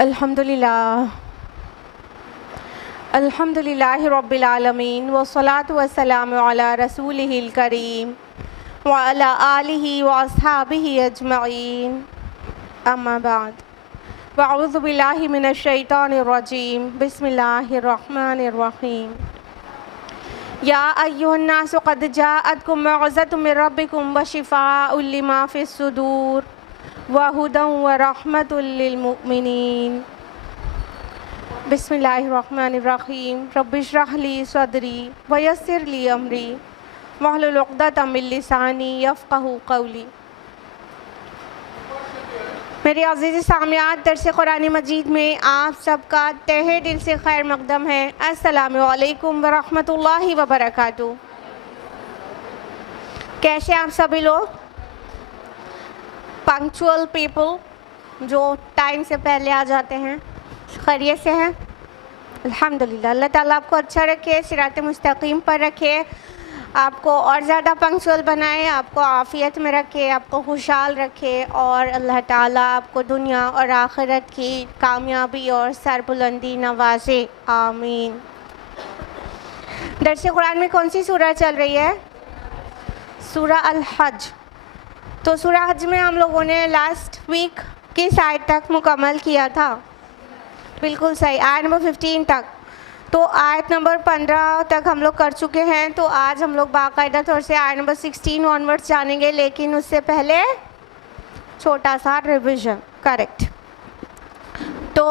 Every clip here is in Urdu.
الحمدللہ رب العالمین والصلاة والسلام علی رسولہ الکریم وعلی آلہ واصحابہ اجمعین اما بعد واعوذ باللہ من الشیطان الرجیم بسم اللہ الرحمن الرحیم یا ایھا الناس قد جاءتکم موعظۃ من ربکم وشفاء لما فی الصدور وَهُدًى وَرَحْمَةٌ لِّلْمُؤْمِنِينَ بسم اللہ الرحمن الرحیم رب اشرح لی صدری ویسر لی امری واحلل عقدۃ من لسانی یفقہوا قولی۔ میرے عزیز سامعات، درس قرآن مجید میں آپ سب کا تہہ دل سے خیر مقدم ہے۔ السلام علیکم ورحمۃ اللہ وبرکاتہ۔ کیسے آپ سبھی لوگ؟ پنکچوئل پیپل جو ٹائم سے پہلے آ جاتے ہیں، خیریت سے ہیں؟ الحمدللہ۔ اللہ تعالیٰ آپ کو اچھا رکھے، صراط مستقیم پر رکھے، آپ کو اور زیادہ پنکچوئل بنائے، آپ کو عافیت میں رکھے، آپ کو خوشحال رکھے، اور اللہ تعالیٰ آپ کو دنیا اور آخرت کی کامیابی اور سربلندی نوازے، آمین۔ درس قرآن میں کون سی سورہ چل رہی ہے؟ سورہ الحج۔ تو سورہ حج میں ہم لوگوں نے لاسٹ ویک کس آیت تک مکمل کیا تھا؟ بالکل صحیح، آیت نمبر 15 تک۔ تو آیت نمبر 15 تک ہم لوگ کر چکے ہیں، تو آج ہم لوگ باقاعدہ طور سے آیت نمبر 16 آنورڈ جانیں گے، لیکن اس سے پہلے چھوٹا سا ریویژن، کریکٹ۔ تو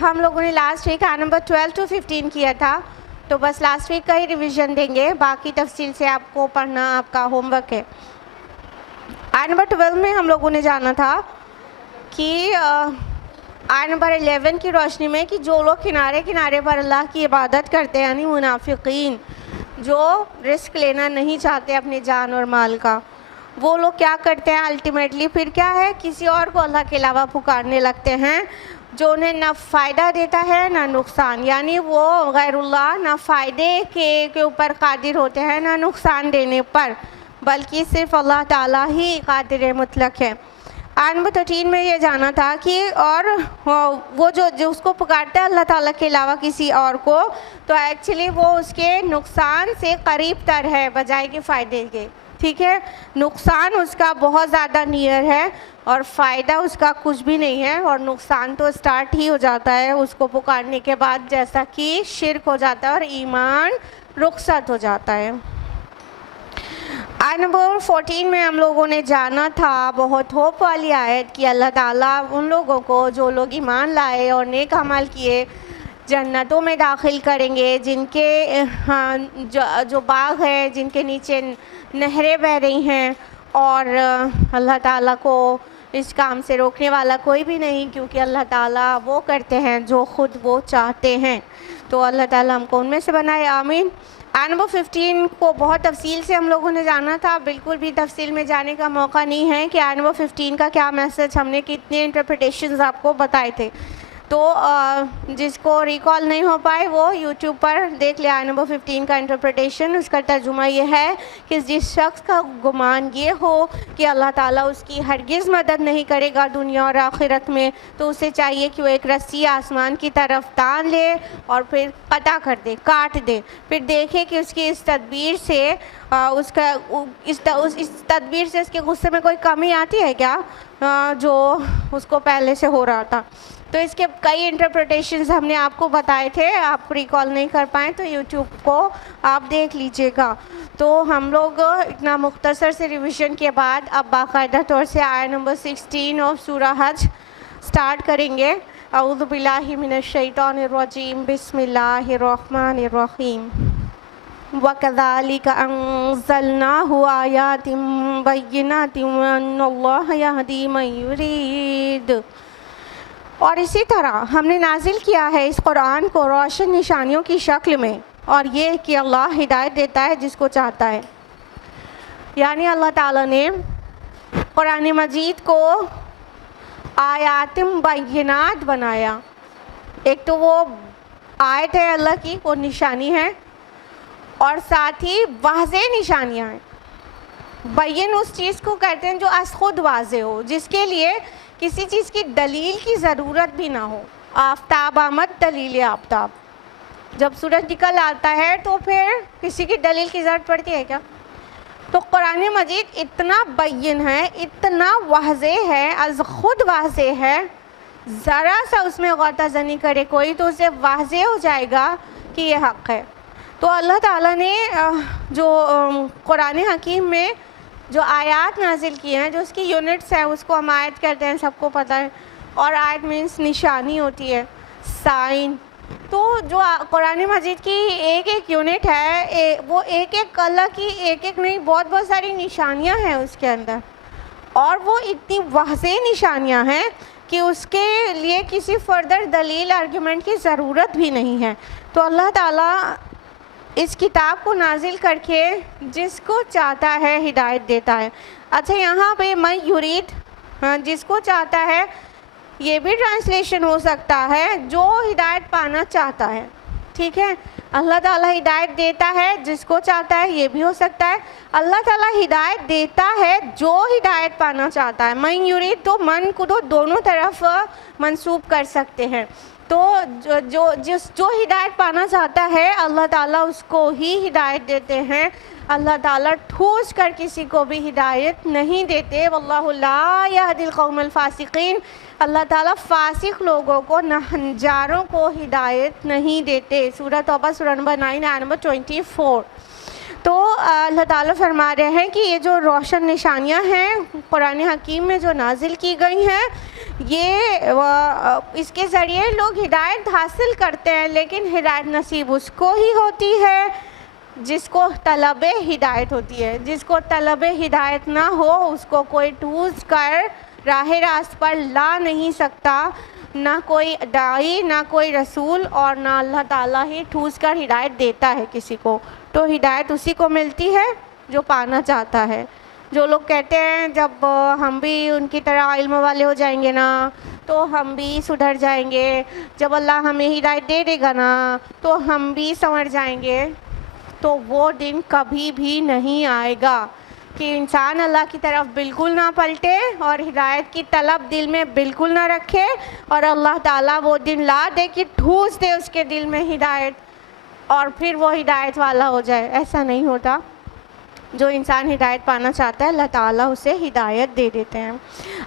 ہم لوگوں نے لاسٹ ویک آیت نمبر 12 to 15 کیا تھا، تو بس لاسٹ ویک کا ہی ریویژن دیں گے، باقی تفصیل سے آپ کو پڑھنا آپ کا ہوم ورک ہے۔ آیت نمبر 12 میں ہم لوگوں نے جانا تھا کہ آیت نمبر 11 کی روشنی میں کہ جو لوگ کنارے کنارے پر اللہ کی عبادت کرتے ہیں، یعنی منافقین جو رسک لینا نہیں چاہتے اپنے جان اور مال کا، وہ لوگ کیا کرتے ہیں الٹیمیٹلی؟ پھر کیا ہے؟ کسی اور کو اللہ کے علاوہ پکارنے لگتے ہیں جو انہیں نہ فائدہ دیتا ہے نہ نقصان، یعنی وہ غیر اللہ نہ فائدے کے اوپر قادر ہوتے ہیں نہ نقصان دینے پر، بلکہ صرف اللہ تعالیٰ ہی قادر مطلق ہے۔ آیت نمبر 13 میں یہ جانا تھا کہ اور وہ جو اس کو پکارتا ہے اللہ تعالیٰ کے علاوہ کسی اور کو، تو ایکچولی وہ اس کے نقصان سے قریب تر ہے بجائے کہ فائدے کے، ٹھیک ہے؟ نقصان اس کا بہت زیادہ نیئر ہے اور فائدہ اس کا کچھ بھی نہیں ہے، اور نقصان تو سٹارٹ ہی ہو جاتا ہے اس کو پکارنے کے بعد، جیسا کہ شرک ہو جاتا ہے اور ایمان رخصت ہو جاتا ہے۔ آیت نمبر 14 میں ہم لوگوں نے جانا تھا بہت ہوپ والی آیت کہ اللہ تعالیٰ ان لوگوں کو جو لوگ ایمان لائے اور نیک عمل کیے جنتوں میں داخل کریں گے، جن کے جو باغ ہیں، جن کے نیچے نہریں بہہ رہی ہیں، اور اللہ تعالیٰ کو اس کام سے روکنے والا کوئی بھی نہیں، کیونکہ اللہ تعالیٰ وہ کرتے ہیں جو خود وہ چاہتے ہیں۔ تو اللہ تعالیٰ ہم کو ان میں سے بنائے، آمین۔ آیت نمبر 15 کو بہت تفصیل سے ہم لوگوں نے جانا تھا، بالکل بھی تفصیل میں جانے کا موقع نہیں ہے کہ آیت نمبر 15 کا کیا میسج، ہم نے کتنے انٹرپریٹیشنز آپ کو بتائے تھے۔ تو جس کو ریکال نہیں ہو پائے وہ یوٹیوب پر دیکھ لے آیت نمبر 15 کا انٹرپریٹیشن۔ اس کا ترجمہ یہ ہے کہ جس شخص کا گمان یہ ہو کہ اللہ تعالیٰ اس کی ہرگز مدد نہیں کرے گا دنیا اور آخرت میں، تو اسے چاہیے کہ وہ ایک رسی آسمان کی طرف تان لے اور پھر قطع کر دے، کاٹ دے، پھر دیکھے کہ اس کی اس تدبیر سے اس تدبیر سے اس کے غصے میں کوئی کمی آتی ہے کیا جو اس کو پہلے سے ہو رہا تھا۔ تو اس کے کئی انٹرپریٹیشنز ہم نے آپ کو بتائے تھے، آپ ریکال نہیں کر پائیں تو یوٹیوب کو آپ دیکھ لیجئے گا۔ تو ہم لوگ اتنا مختصر سے ریویژن کے بعد اب باقاعدہ طور سے آیت نمبر 16 آف سورہ حج سٹارٹ کریں گے۔ اعوذ باللہ من الشیطان الرجیم بسم اللہ الرحمن الرحیم۔ وَكَذَلِكَ أَنزَلْنَاهُ آيَاتٍ بَيِّنَاتٍ وَأَنَّ اللَّهَ يَهْدِي مَن يُرِيدُ۔ اور اسی طرح ہم نے نازل کیا ہے اس قرآن کو روشن نشانیوں کی شکل میں، اور یہ کہ اللہ ہدایت دیتا ہے جس کو چاہتا ہے۔ یعنی اللہ تعالیٰ نے قرآن مجید کو آیات بینات بنایا۔ ایک تو وہ آیت ہے اللہ کی، وہ نشانی ہے، اور ساتھ ہی واضح نشانیاں ہیں۔ بین اس چیز کو کہتے ہیں جو از خود واضح ہو، جس کے لیے کسی چیز کی دلیل کی ضرورت بھی نہ ہو. آفتاب آمد دلیل آفتاب. جب سورج نکل آتا ہے تو پھر کسی کی دلیل کی ضرورت پڑتی ہے کیا؟ تو قرآن مجید اتنا بین ہے، اتنا واضح ہے، از خود واضح ہے، ذرا سا اس میں غوطہ زنی کرے کوئی تو اسے واضح ہو جائے گا کہ یہ حق ہے. تو اللہ تعالیٰ نے جو قرآن حکیم میں جو آیات نازل کی ہیں، جو اس کی یونٹس ہیں، اس کو ہم آیت کہتے ہیں، سب کو پتہ ہے. اور آیت مینس نشانی ہوتی ہے، سائن. تو جو قرآن مجید کی ایک ایک یونٹ ہے، وہ ایک ایک اللہ کی ایک ایک نہیں، بہت بہت ساری نشانیاں ہیں اس کے اندر. اور وہ اتنی واضح نشانیاں ہیں کہ اس کے لیے کسی فردر دلیل آرگیومنٹ کی ضرورت بھی نہیں ہے. تو اللہ تعالیٰ اس کتاب کو نازل کر کے جس کو چاہتا ہے ہدایت دیتا ہے. اچھا یہاں پہ میں یرید، جس کو چاہتا ہے، یہ بھی ٹرانسلیشن ہو سکتا ہے جو ہدایت پانا چاہتا ہے. ٹھیک ہے، اللہ تعالیٰ ہدایت دیتا ہے جس کو چاہتا ہے، یہ بھی ہو سکتا ہے. اللہ تعالیٰ ہدایت دیتا ہے جو ہدایت پانا چاہتا ہے. من یرید تو من کو تو دونوں طرف منسوب کر سکتے ہیں. تو جو ہدایت پانا چاہتا ہے اللہ تعالیٰ اس کو ہی ہدایت دیتے ہیں. اللہ تعالیٰ ٹھوس کر کسی کو بھی ہدایت نہیں دیتے. واللہ لا یہدی القوم الفاسقین. اللہ تعالیٰ فاسق لوگوں کو، نہنجاروں کو ہدایت نہیں دیتے. سورہ توبہ سورہ نمبر 9 آیت نمبر 24. تو اللہ تعالیٰ فرما رہے ہیں کہ یہ جو روشن نشانیاں ہیں قرآن حکیم میں جو نازل کی گئی ہیں، یہ اس کے ذریعے لوگ ہدایت حاصل کرتے ہیں، لیکن ہدایت نصیب اس کو ہی ہوتی ہے جس کو طلب ہدایت ہوتی ہے. جس کو طلب ہدایت نہ ہو اس کو کوئی ٹھوس کر راہ راست پر لا نہیں سکتا، نہ کوئی داعی، نہ کوئی رسول، اور نہ اللہ تعالیٰ ہی ٹھوس کر ہدایت دیتا ہے کسی کو. تو ہدایت اسی کو ملتی ہے جو پانا چاہتا ہے. جو لوگ کہتے ہیں جب ہم بھی ان کی طرح علم والے ہو جائیں گے نا تو ہم بھی سدھر جائیں گے، جب اللہ ہمیں ہدایت دے دے گا نا تو ہم بھی سنور جائیں گے، تو وہ دن کبھی بھی نہیں آئے گا کہ انسان اللہ کی طرف بالکل نہ پلٹے اور ہدایت کی طلب دل میں بالکل نہ رکھے، اور اللہ تعالیٰ وہ دن لا دے کہ ٹھوس دے اس کے دل میں ہدایت، اور پھر وہ ہدایت والا ہو جائے. ایسا نہیں ہوتا. جو انسان ہدایت پانا چاہتا ہے اللہ تعالیٰ اسے ہدایت دے دیتے ہیں.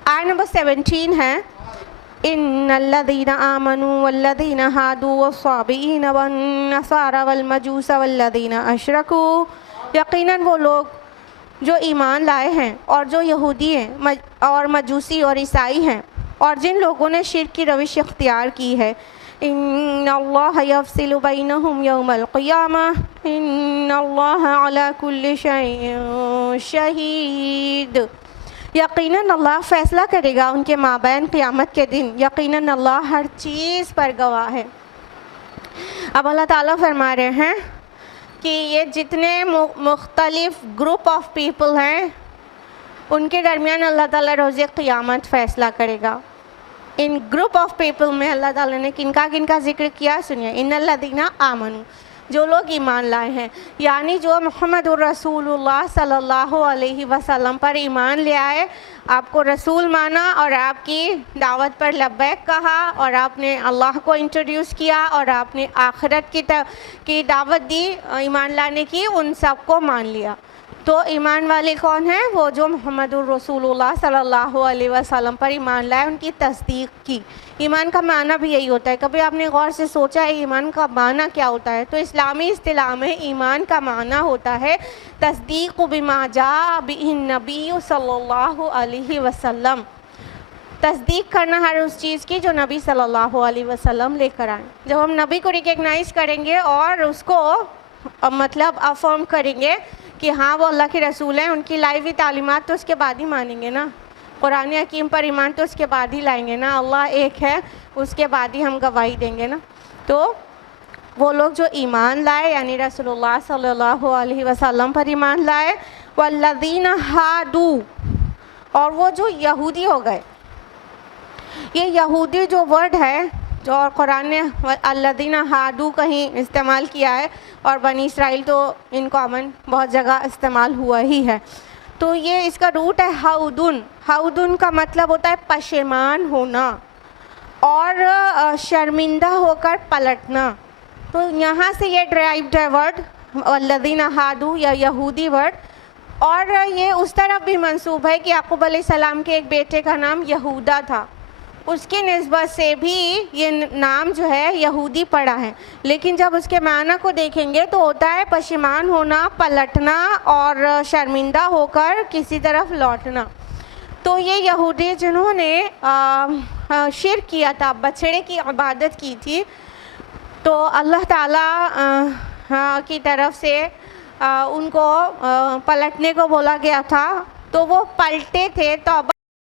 آیت نمبر 17 ہے، ان الذین آمنوا والذین ہادوا والصابئین والنصارى والمجوس والذین اشرکوا. یقیناً وہ لوگ جو ایمان لائے ہیں اور جو یہودی ہیں اور مجوسی اور عیسائی ہیں اور جن لوگوں نے شرک کی روش اختیار کی ہے، ان اللہ یفصل بینہم یوم القیامہ ان اللہ علی کل شیء شہید. یقیناً اللہ فیصلہ کرے گا ان کے مابین قیامت کے دن. یقیناً اللہ ہر چیز پر گواہ ہے. اب اللہ تعالیٰ فرما رہے ہیں کہ یہ جتنے مختلف گروپ آف پیپل ہیں ان کے درمیان اللہ تعالیٰ روز قیامت فیصلہ کرے گا. ان گروپ آف پیپل میں اللہ تعالیٰ نے کن کا ذکر کیا سنیے. ان الذین آمنوا، جو لوگ ایمان لائے ہیں، یعنی جو محمد الرسول اللہ صلی اللہ علیہ وسلم پر ایمان لے آئے، آپ کو رسول مانا اور آپ کی دعوت پر لبیک کہا اور آپ نے اللہ کو انٹروڈیوس کیا اور آپ نے آخرت کی دعوت دی ایمان لانے کی، ان سب کو مان لیا. تو ایمان والے کون ہیں؟ وہ جو محمد الرسول اللہ صلی اللہ علیہ وسلم پر ایمان لائے، ان کی تصدیق کی. ایمان کا معنی بھی یہی ہوتا ہے. کبھی آپ نے غور سے سوچا ہے ایمان کا معنی کیا ہوتا ہے؟ تو اسلامی اصطلاح میں ایمان کا معنی ہوتا ہے تصدیق بما جاء بہ النبی صلی اللہ علیہ وسلم. تصدیق کرنا ہر اس چیز کی جو نبی صلی اللہ علیہ وسلم لے کر آئیں. جب ہم نبی کو ریکگنائز کریں گے اور اس کو مطلب افرم کریں گے کہ ہاں وہ اللہ کے رسول ہیں، ان کی لائی ہوئی تعلیمات تو اس کے بعد ہی مانیں گے نا. قرآن حکیم پر ایمان تو اس کے بعد ہی لائیں گے نا. اللہ ایک ہے، اس کے بعد ہی ہم گواہی دیں گے نا. تو وہ لوگ جو ایمان لائے یعنی رسول اللہ صلی اللہ علیہ وسلم پر ایمان لائے، والذین ہادوا، اور وہ جو یہودی ہو گئے. یہ یہودی جو ورڈ ہے جو اور قرآن نے الذین ہادوا کہیں استعمال کیا ہے، اور بنی اسرائیل تو ان کامن بہت جگہ استعمال ہوا ہی ہے. تو یہ اس کا روٹ ہے ہاؤدن. ہاؤدن کا مطلب ہوتا ہے پشیمان ہونا اور شرمندہ ہو کر پلٹنا. تو یہاں سے یہ ڈرائیوڈ ہے ورڈ الذین ہادو یا یہودی ورڈ. اور یہ اس طرف بھی منسوب ہے کہ یعقوب علیہ السلام کے ایک بیٹے کا نام یہودا تھا, اس کی نسبت سے بھی یہ نام جو ہے یہودی پڑا ہے. لیکن جب اس کے معنی کو دیکھیں گے تو ہوتا ہے پشیمان ہونا, پلٹنا اور شرمندہ ہو کر کسی طرف لوٹنا. تو یہ یہودی جنہوں نے شرک کیا تھا, بچڑے کی عبادت کی تھی, تو اللہ تعالیٰ کی طرف سے ان کو پلٹنے کو بولا گیا تھا, تو وہ پلٹے تھے, توبہ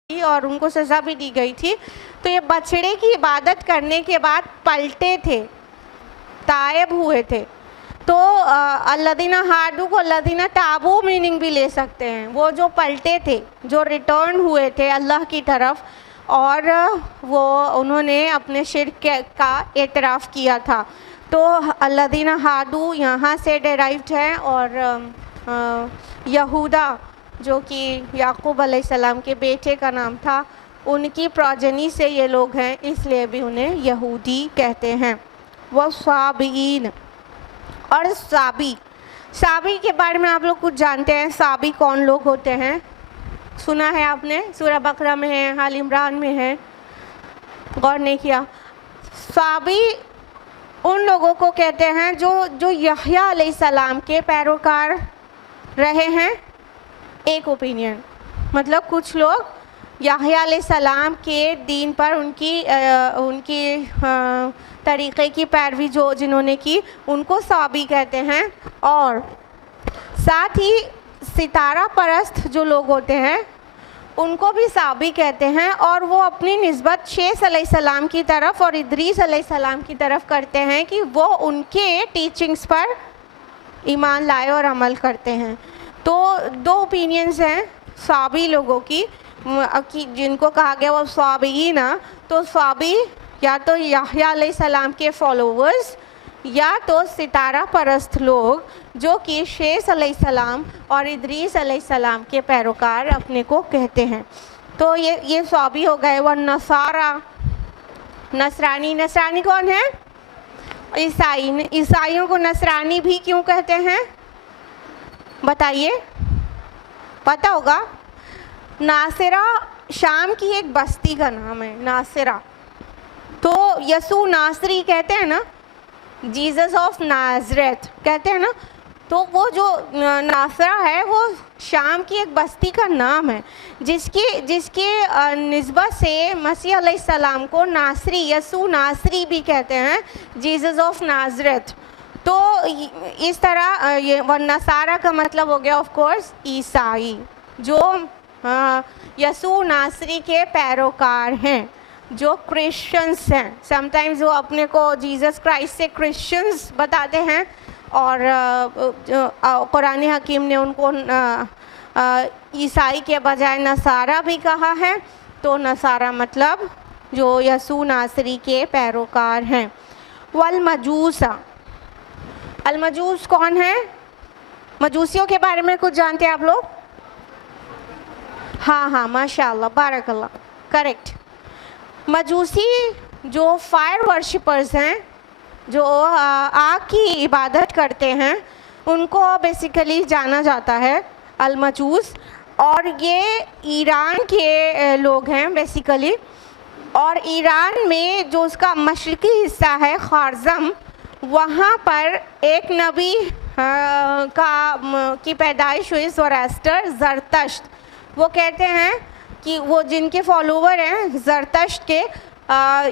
کی اور ان کو سزا بھی دی گئی تھی. تو یہ بچڑے کی عبادت کرنے کے بعد پلٹے تھے, تائب ہوئے تھے. تو الذین ہادو کو الذین تابو میننگ بھی لے سکتے ہیں, وہ جو پلٹے تھے, جو ریٹرن ہوئے تھے اللہ کی طرف, اور وہ انہوں نے اپنے شرک کا اعتراف کیا تھا. تو الذین ہادو یہاں سے ڈیرائیوڈ ہے, اور یہودا جو کہ یعقوب علیہ السلام کے بیٹے کا نام تھا, ان کی پروجنی سے یہ لوگ ہیں, اس لیے بھی انہیں یہودی کہتے ہیں. وصابئین, اور صابی. صابی کے بارے میں آپ لوگ کچھ جانتے ہیں؟ صابی کون لوگ ہوتے ہیں؟ سنا ہے آپ نے, سورہ بقرہ میں ہے, آل عمران میں ہے, غور نہیں کیا؟ صابی ان لوگوں کو کہتے ہیں جو یحییٰ علیہ السلام کے پیروکار رہے ہیں. ایک اوپینین, مطلب کچھ لوگ یحییٰ علیہ السلام کے دین پر ان کی طریقے کی پیروی جنہوں نے کی, ان کو صابی کہتے ہیں. اور ساتھ ہی ستارہ پرست جو لوگ ہوتے ہیں ان کو بھی صابی کہتے ہیں, اور وہ اپنی نسبت شیث علیہ السلام کی طرف اور ادریس علیہ السلام کی طرف کرتے ہیں کہ وہ ان کے ٹیچنگز پر ایمان لائے اور عمل کرتے ہیں. تو دو اوپینینز ہیں صابی لوگوں کی, جن کو کہا گیا وہ صابئین. تو صابی یا تو یحییٰ علیہ السلام کے فالوورز یا تو ستارہ پرست لوگ جو کہ شیث علیہ السلام اور ادریس علیہ السلام کے پیروکار اپنے کو کہتے ہیں. تو یہ صابی ہو گئے. والنصارہ, نصرانی. نصرانی کون ہے؟ عیسائی. عیسائیوں کو نصرانی بھی کیوں کہتے ہیں بتائیے, پتہ ہوگا؟ ناصرہ شام کی ایک بستی کا نام ہے, ناصرہ. تو یسوع ناصری کہتے ہیں نا, جیزس آف نازریت کہتے ہیں نا, تو وہ جو ناصرہ ہے وہ شام کی ایک بستی کا نام ہے, جس کی نسبت سے مسیح علیہ السلام کو ناصری, یسوع ناصری بھی کہتے ہیں, جیزس آف نازریت. تو اس طرح یہ والنصارہ کا مطلب ہو گیا آف کورس عیسائی, جو یسوع ناصری کے پیروکار ہیں, جو کرسچنس ہیں. سم ٹائمز وہ اپنے کو جیزس کرائسٹ سے کرسچنس بتاتے ہیں, اور قرآن حکیم نے ان کو عیسائی کے بجائے نصارہ بھی کہا ہے. تو نصارہ مطلب جو یسوع ناصری کے پیروکار ہیں. والمجوس, المجوس کون ہیں؟ مجوسیوں کے بارے میں کچھ جانتے ہیں آپ لوگ؟ ہاں ماشاء اللہ, بارک اللہ, کریکٹ. مجوسی جو فائر ورشپرز ہیں, جو آگ کی عبادت کرتے ہیں, ان کو بیسیکلی جانا جاتا ہے المجوس. اور یہ ایران کے لوگ ہیں بیسیکلی, اور ایران میں جو اس کا مشرقی حصہ ہے خوارزم, وہاں پر ایک نبی کی پیدائش ہوئی, زوراستر, زرتشت. وہ کہتے ہیں کہ وہ جن کے فالوور ہیں زرتشت کے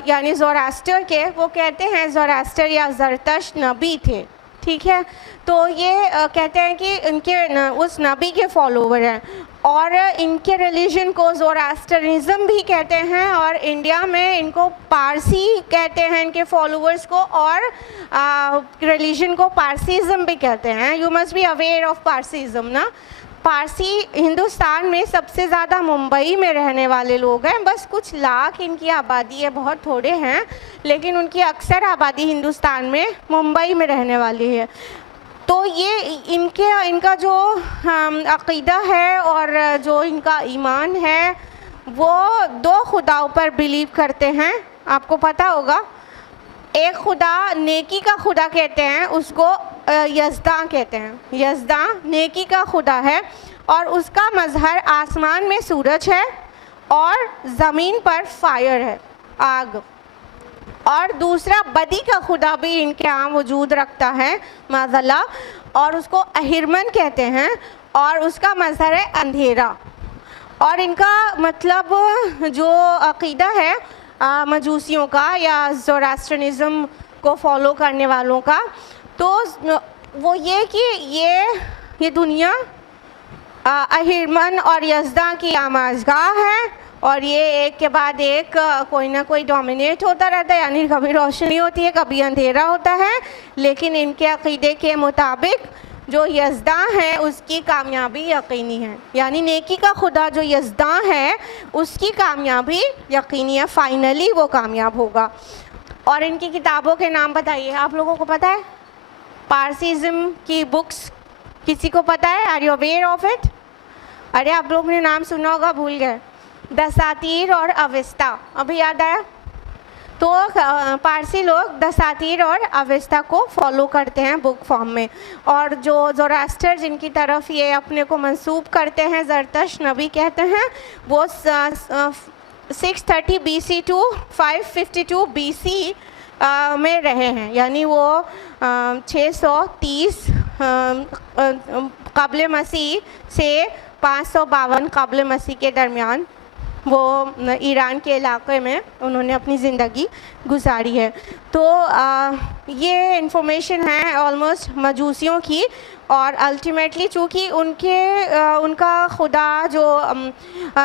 یعنی زوراستر کے, وہ کہتے ہیں زوراستر یا زرتشت نبی تھے, ٹھیک ہے. تو یہ کہتے ہیں کہ ان کے اس نبی کے فالوور ہیں, اور ان کے ریلیجن کو زوراسترزم بھی کہتے ہیں, اور انڈیا میں ان کو پارسی کہتے ہیں ان کے فالوورز کو, اور ریلیجن کو پارسیزم بھی کہتے ہیں. You must be aware of Parsism نا. پارسی ہندوستان میں سب سے زیادہ ممبئی میں رہنے والے لوگ ہیں, بس کچھ لاکھ ان کی آبادی ہے, بہت تھوڑے ہیں, لیکن ان کی اکثر آبادی ہندوستان میں ممبئی میں رہنے والی ہے. تو یہ ان کا جو عقیدہ ہے اور جو ان کا ایمان ہے وہ دو خداؤں پر بلیو کرتے ہیں. آپ کو پتہ ہوگا ایک خدا نیکی کا خدا کہتے ہیں, اس کو یزداں کہتے ہیں. یزداں نیکی کا خدا ہے اور اس کا مظہر آسمان میں سورج ہے اور زمین پر فائر ہے, آگ. اور دوسرا بدی کا خدا بھی ان کے ہاں وجود رکھتا ہے معاذ اللہ, اور اس کو اہرمن کہتے ہیں اور اس کا مظہر ہے اندھیرا. اور ان کا مطلب جو عقیدہ ہے مجوسیوں کا یا زوراسٹرنزم کو فالو کرنے والوں کا, تو وہ یہ کہ یہ دنیا اہرمن اور یزداں کی آمازگاہ ہے اور یہ ایک کے بعد ایک کوئی نہ کوئی ڈومینیٹ ہوتا رہتا ہے, یعنی کبھی روشنی ہوتی ہے کبھی اندھیرا ہوتا ہے. لیکن ان کے عقیدے کے مطابق جو یزداں ہے اس کی کامیابی یقینی ہے, یعنی نیکی کا خدا جو یزداں ہے اس کی کامیابی یقینی ہے, فائنلی وہ کامیاب ہوگا. اور ان کی کتابوں کے نام بتائیے, آپ لوگوں کو پتہ ہے پارسیزم کی بکس کسی کو پتہ ہے؟ Are you aware of it? ارے آپ لوگوں نے نام سنا ہوگا بھول گئے. دساتیر اور اوستا, ابھی یاد آیا؟ تو پارسی لوگ دساتیر اور اوستا کو فالو کرتے ہیں بک فارم میں, اور جو زوراستر جن کی طرف یہ اپنے کو منسوب کرتے ہیں زرتش نبی کہتے ہیں, وہ 630 BC ٹو 552 BC میں رہے ہیں, یعنی وہ 630 قبل مسیح سے 552 قبل مسیح کے درمیان وہ ایران کے علاقے میں انہوں نے اپنی زندگی گزاری ہے. تو یہ انفارمیشن ہے آلموسٹ مجوسیوں کی, اور الٹیمیٹلی چونکہ ان کا خدا جو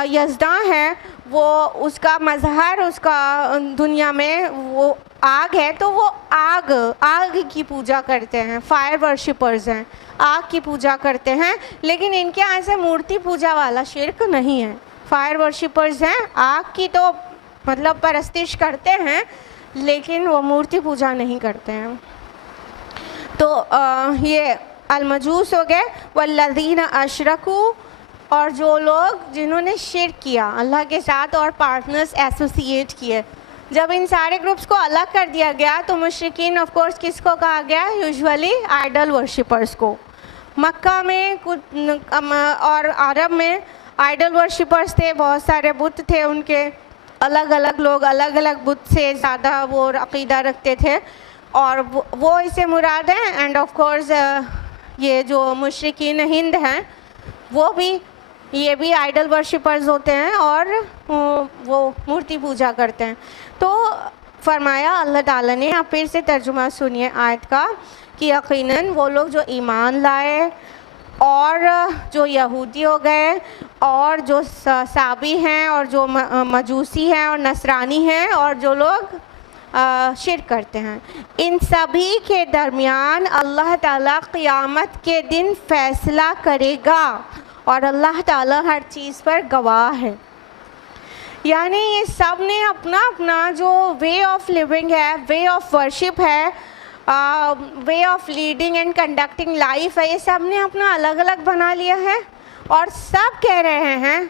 یزداں ہے وہ اس کا مظہر اس کا دنیا میں وہ آگ ہے, تو وہ آگ کی پوجا کرتے ہیں, فائر ورشپرز ہیں, آگ کی پوجا کرتے ہیں. لیکن ان کے یہاں سے مورتی پوجا والا شرک نہیں ہے, فائر ورشپرز ہیں, آگ کی تو مطلب پرستش کرتے ہیں لیکن وہ مورتی پوجا نہیں کرتے ہیں. تو یہ المجوس ہو گئے. والذین اشرکوا, اور جو لوگ جنہوں نے شرک کیا اللہ کے ساتھ اور پارٹنرز ایسوسیٹ کیے. جب ان سارے گروپس کو الگ کر دیا گیا تو مشرکین آف کورس کس کو کہا گیا؟ یوزولی آئیڈل ورشپرز کو. مکہ میں اور عرب میں آئیڈل ورشپرز تھے, بہت سارے بت تھے ان کے, الگ الگ لوگ الگ الگ بت سے زیادہ وہ عقیدہ رکھتے تھے, اور وہ اسے مراد ہیں. اینڈ آف کورس یہ جو مشرکین ہند ہیں وہ بھی یہ بھی آئیڈل ورشپرز ہوتے ہیں اور وہ مورتی پوجا کرتے ہیں. تو فرمایا اللہ تعالیٰ نے, آپ پھر سے ترجمہ سنیے آیت کا, کہ یقیناً وہ لوگ جو ایمان لائے اور جو یہودی ہو گئے اور جو صابی ہیں اور جو مجوسی ہیں اور نصرانی ہیں اور جو لوگ شرک کرتے ہیں, ان سبھی کے درمیان اللہ تعالیٰ قیامت کے دن فیصلہ کرے گا, اور اللہ تعالیٰ ہر چیز پر گواہ ہے. یعنی یہ سب نے اپنا اپنا جو وے آف لیونگ ہے, وے آف ورشپ ہے, way of leading and conducting life ہے, یہ سب نے اپنا الگ الگ بنا لیا ہے, اور سب کہہ رہے ہیں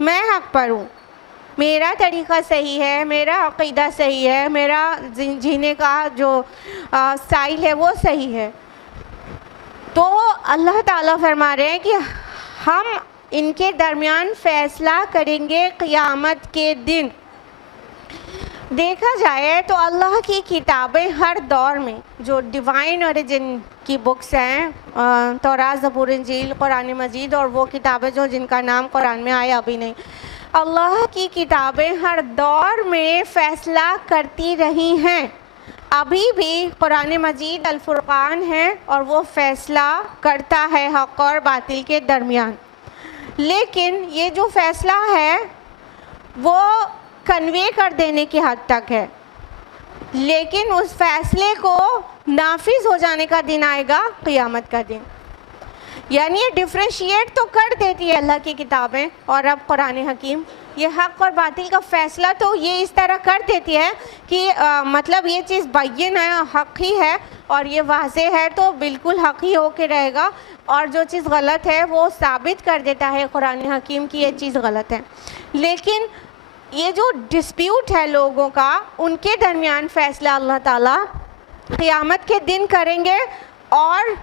میں حق پر ہوں, میرا طریقہ صحیح ہے, میرا عقیدہ صحیح ہے, میرا جینے کا جو اسٹائل ہے وہ صحیح ہے. تو اللہ تعالیٰ فرما رہے ہیں کہ ہم ان کے درمیان فیصلہ کریں گے قیامت کے دن. دیکھا جائے تو اللہ کی کتابیں ہر دور میں جو ڈیوائن اوریجن کی بکس ہیں, تورات, زبور, انجیل, قرآن مجید, اور وہ کتابیں جو جن کا نام قرآن میں آیا ابھی نہیں, اللہ کی کتابیں ہر دور میں فیصلہ کرتی رہی ہیں. ابھی بھی قرآن مجید الفرقان ہے اور وہ فیصلہ کرتا ہے حق اور باطل کے درمیان. لیکن یہ جو فیصلہ ہے وہ کنوے کر دینے کی حد تک ہے, لیکن اس فیصلے کو نافذ ہو جانے کا دن آئے گا قیامت کا دن. یعنی یہ ڈفرینشیٹ تو کر دیتی ہے اللہ کی کتابیں اور اب قرآن حکیم, یہ حق اور باطل کا فیصلہ تو یہ اس طرح کر دیتی ہے کہ مطلب یہ چیز بین ہے، حق ہی ہے اور یہ واضح ہے تو بالکل حق ہی ہو کے رہے گا، اور جو چیز غلط ہے وہ ثابت کر دیتا ہے قرآن حکیم کی یہ چیز غلط ہے۔ لیکن یہ جو ڈسپیوٹ ہے لوگوں کا، ان کے درمیان فیصلہ اللہ تعالیٰ قیامت کے دن کریں گے، اور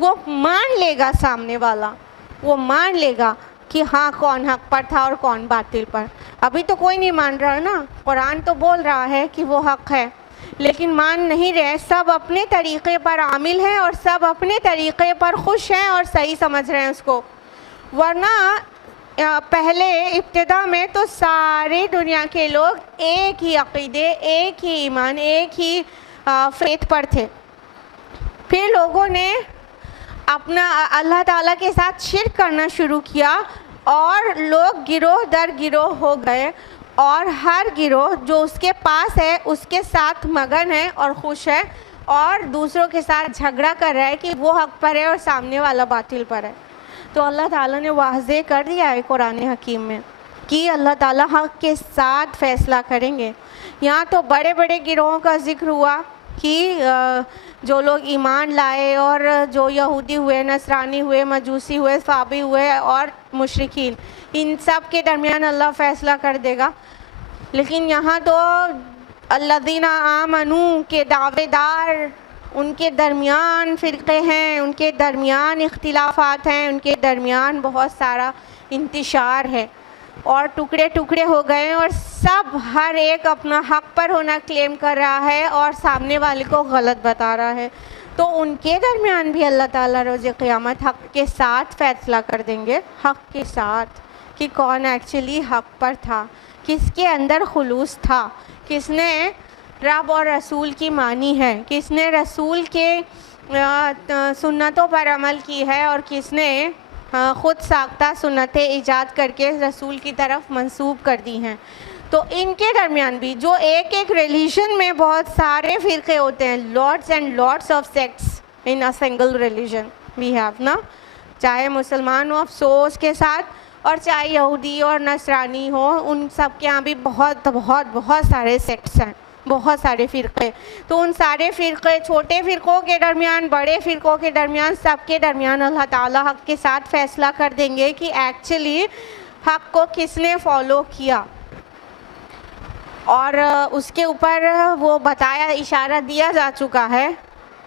وہ مان لے گا، سامنے والا وہ مان لے گا کہ ہاں کون حق پر تھا اور کون باطل پر۔ ابھی تو کوئی نہیں مان رہا نا، قرآن تو بول رہا ہے کہ وہ حق ہے لیکن مان نہیں رہے، سب اپنے طریقے پر عامل ہیں اور سب اپنے طریقے پر خوش ہیں اور صحیح سمجھ رہے ہیں اس کو۔ ورنہ پہلے ابتدا میں تو سارے دنیا کے لوگ ایک ہی عقیدے، ایک ہی ایمان، ایک ہی فیتھ پر تھے۔ پھر لوگوں نے اپنا اللہ تعالیٰ کے ساتھ شرک کرنا شروع کیا اور لوگ گروہ در گروہ ہو گئے، اور ہر گروہ جو اس کے پاس ہے اس کے ساتھ مگن ہے اور خوش ہے، اور دوسروں کے ساتھ جھگڑا کر رہا ہے کہ وہ حق پر ہے اور سامنے والا باطل پر ہے۔ تو اللہ تعالیٰ نے واضح کر دیا ہے قرآن حکیم میں کہ اللہ تعالیٰ حق کے ساتھ فیصلہ کریں گے۔ یہاں تو بڑے بڑے گروہوں کا ذکر ہوا کہ جو لوگ ایمان لائے اور جو یہودی ہوئے، نصرانی ہوئے، مجوسی ہوئے، صابی ہوئے اور مشرکین، ان سب کے درمیان اللہ فیصلہ کر دے گا۔ لیکن یہاں تو الذین آمنوا کے دعوے دار، ان کے درمیان فرقے ہیں، ان کے درمیان اختلافات ہیں، ان کے درمیان بہت سارا انتشار ہے اور ٹکڑے ٹکڑے ہو گئے، اور سب ہر ایک اپنا حق پر ہونا کلیم کر رہا ہے اور سامنے والے کو غلط بتا رہا ہے۔ تو ان کے درمیان بھی اللہ تعالیٰ روز قیامت حق کے ساتھ فیصلہ کر دیں گے، حق کے ساتھ، کہ کون ایکچولی حق پر تھا، کس کے اندر خلوص تھا، کس نے رب اور رسول کی مانی ہے، کس نے رسول کے سنتوں پر عمل کی ہے، اور کس نے خود ساختہ سنتیں ایجاد کر کے رسول کی طرف منسوب کر دی ہیں۔ تو ان کے درمیان بھی جو ایک ایک ریلیجن میں بہت سارے فرقے ہوتے ہیں، lots and lots of sects in a single religion we have نا، چاہے مسلمان ہو افسوس کے ساتھ، اور چاہے یہودی اور نصرانی ہو، ان سب کے یہاں بھی بہت بہت بہت سارے سیکٹس ہیں، بہت سارے فرقے۔ تو ان سارے فرقے، چھوٹے فرقوں کے درمیان، بڑے فرقوں کے درمیان، سب کے درمیان اللہ تعالیٰ حق کے ساتھ فیصلہ کر دیں گے کہ ایکچولی حق کو کس نے فالو کیا، اور اس کے اوپر وہ بتایا، اشارہ دیا جا چکا ہے